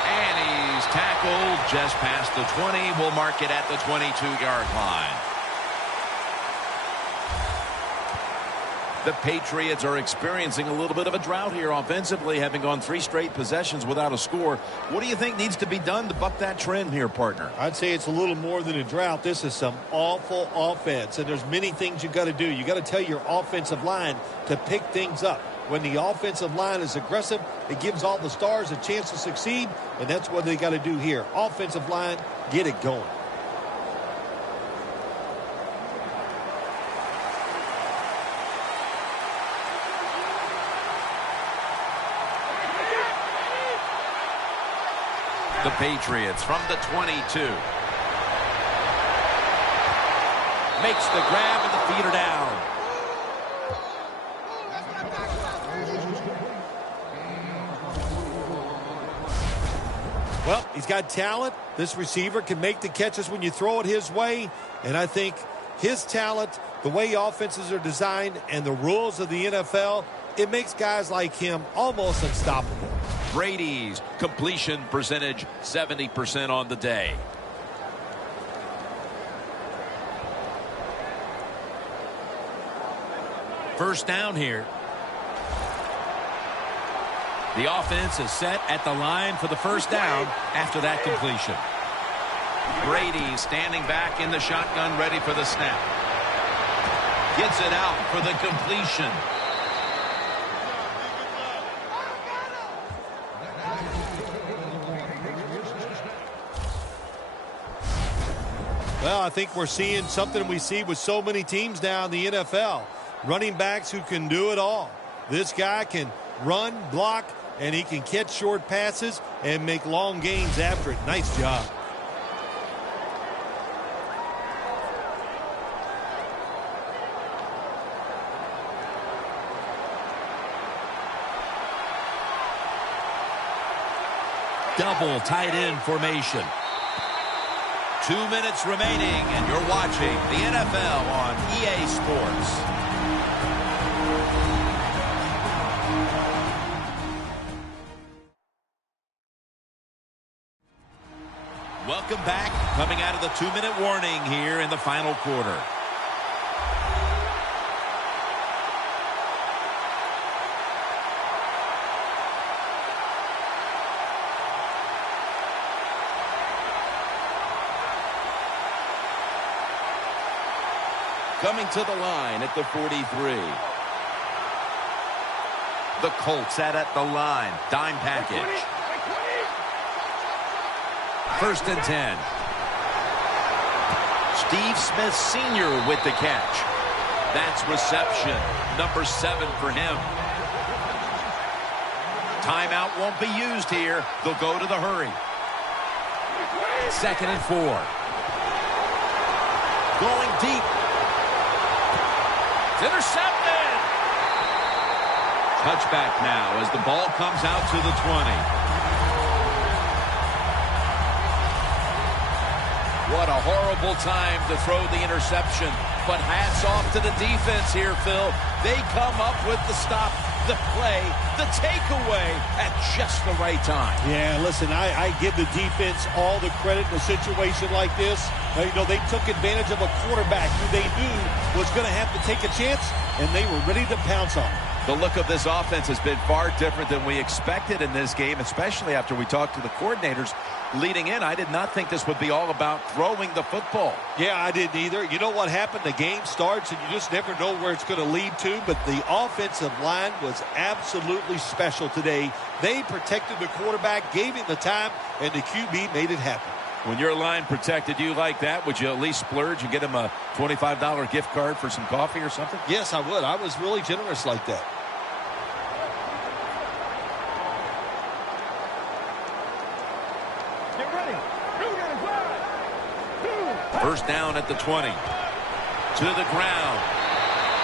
And he's tackled just past the 20. We'll mark it at the 22-yard line. The Patriots are experiencing a little bit of a drought here offensively, having gone 3 straight possessions without a score. What do you think needs to be done to buck that trend here, partner? I'd say it's a little more than a drought. This is some awful offense, and there's many things you got to do. You got to tell your offensive line to pick things up. When the offensive line is aggressive, it gives all the stars a chance to succeed, and that's what they got to do here. Offensive line, get it going. The Patriots from the 22. Makes the grab and the feet are down. Well, he's got talent. This receiver can make the catches when you throw it his way. And I think his talent, the way offenses are designed, and the rules of the NFL, it makes guys like him almost unstoppable. Brady's completion percentage, 70% on the day. First down here. The offense is set at the line for the first down after that completion. Brady standing back in the shotgun, ready for the snap. Gets it out for the completion. Well, I think we're seeing something we see with so many teams now in the NFL. Running backs who can do it all. This guy can run, block, and he can catch short passes and make long gains after it. Nice job. Double tight end formation. 2 minutes remaining, and you're watching the NFL on EA Sports. Welcome back. Coming out of the 2-minute warning here in the final quarter. coming to the line at the 43. The Colts at the line. Dime package. 1st and 10. Steve Smith Sr. with the catch. That's reception. Number 7 for him. Timeout won't be used here. They'll go to the hurry. 2nd and 4. Going deep. It's intercepted. Touchback now as the ball comes out to the 20. What a horrible time to throw the interception. But hats off to the defense here, Phil. They come up with the stop, the play, the takeaway at just the right time. Yeah, listen, I give the defense all the credit in a situation like this. You know, they took advantage of a quarterback who they knew was going to have to take a chance, and they were ready to pounce on him. The look of this offense has been far different than we expected in this game, especially after we talked to the coordinators leading in. I did not think this would be all about throwing the football. Yeah, I didn't either. You know what happened? The game starts, and you just never know where it's going to lead to, but the offensive line was absolutely special today. They protected the quarterback, gave him the time, and the QB made it happen. When your line protected you like that, would you at least splurge and get him a $25 gift card for some coffee or something? Yes, I would. I was really generous like that. Get ready. 1st down at the 20. To the ground.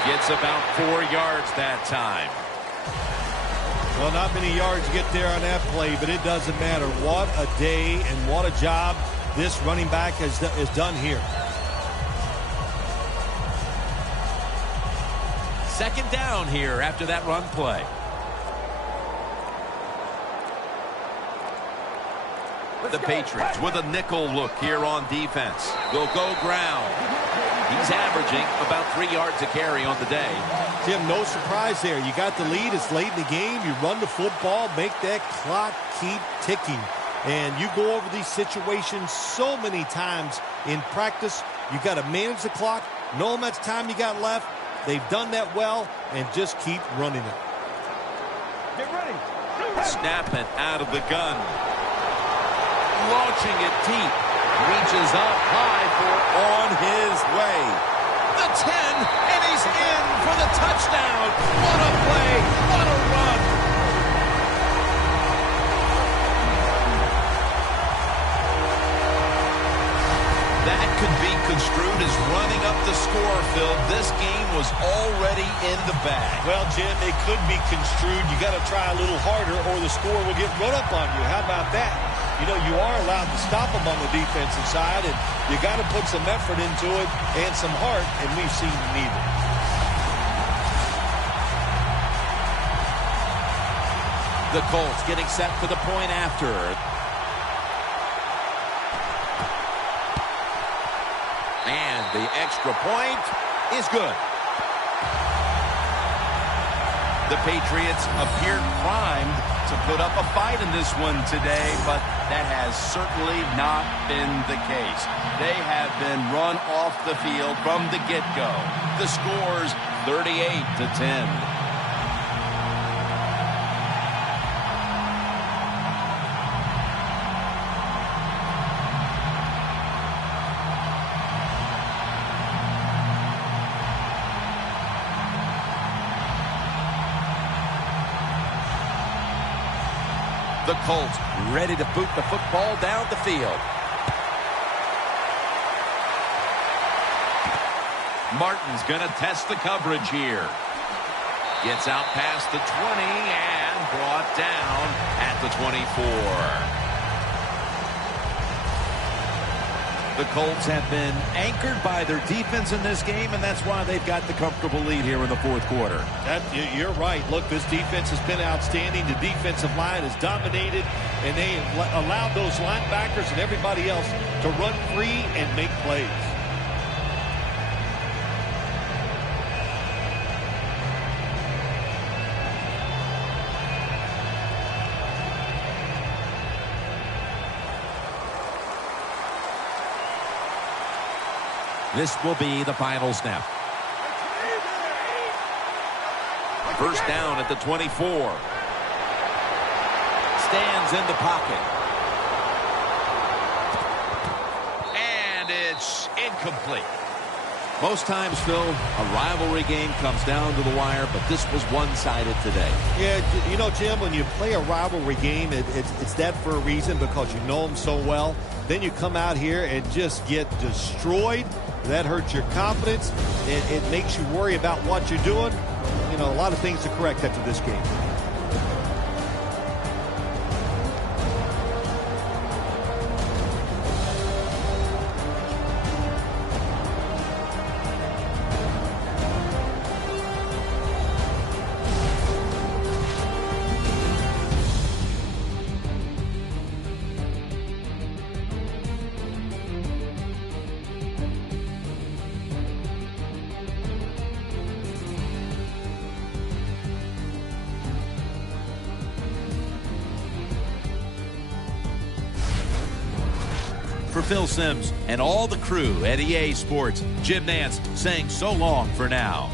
Gets about 4 yards that time. Well, not many yards get there on that play, but it doesn't matter. What a day and what a job this running back has done here. 2nd down here after that run play. The Patriots with a nickel look here on defense. They'll go ground. He's averaging about 3 yards a carry on the day. Jim, no surprise there. You got the lead. It's late in the game. You run the football, make that clock keep ticking. And you go over these situations so many times in practice. You got to manage the clock, know how much time you got left. They've done that well, and just keep running it. Get ready. Snap it out of the gun. Launching it deep. Reaches up high for on his way. The 10, and he's in for the touchdown. What a play. What a run. That could be construed as running up the score, Phil. This game was already in the bag. Well, Jim, it could be construed. You got to try a little harder or the score will get run up on you. How about that? You know, you are allowed to stop them on the defensive side, and you got to put some effort into it and some heart, and we've seen neither. The Colts getting set for the point after. And the extra point is good. The Patriots appeared primed to put up a fight in this one today, but that has certainly not been the case. They have been run off the field from the get-go. The score's 38-10. The Colts ready to boot the football down the field. Martin's going to test the coverage here. Gets out past the 20 and brought down at the 24. The Colts have been anchored by their defense in this game, and that's why they've got the comfortable lead here in the 4th quarter. You're right. Look, this defense has been outstanding. The defensive line has dominated, and they have allowed those linebackers and everybody else to run free and make plays. This will be the final snap. First down at the 24. Stands in the pocket. And it's incomplete. Most times, Phil, a rivalry game comes down to the wire, but this was one-sided today. Yeah, you know, Jim, when you play a rivalry game, it's that for a reason, because you know them so well. Then you come out here and just get destroyed. That hurts your confidence. It makes you worry about what you're doing. You know, a lot of things to correct after this game. For Phil Simms and all the crew at EA Sports, Jim Nantz saying so long for now.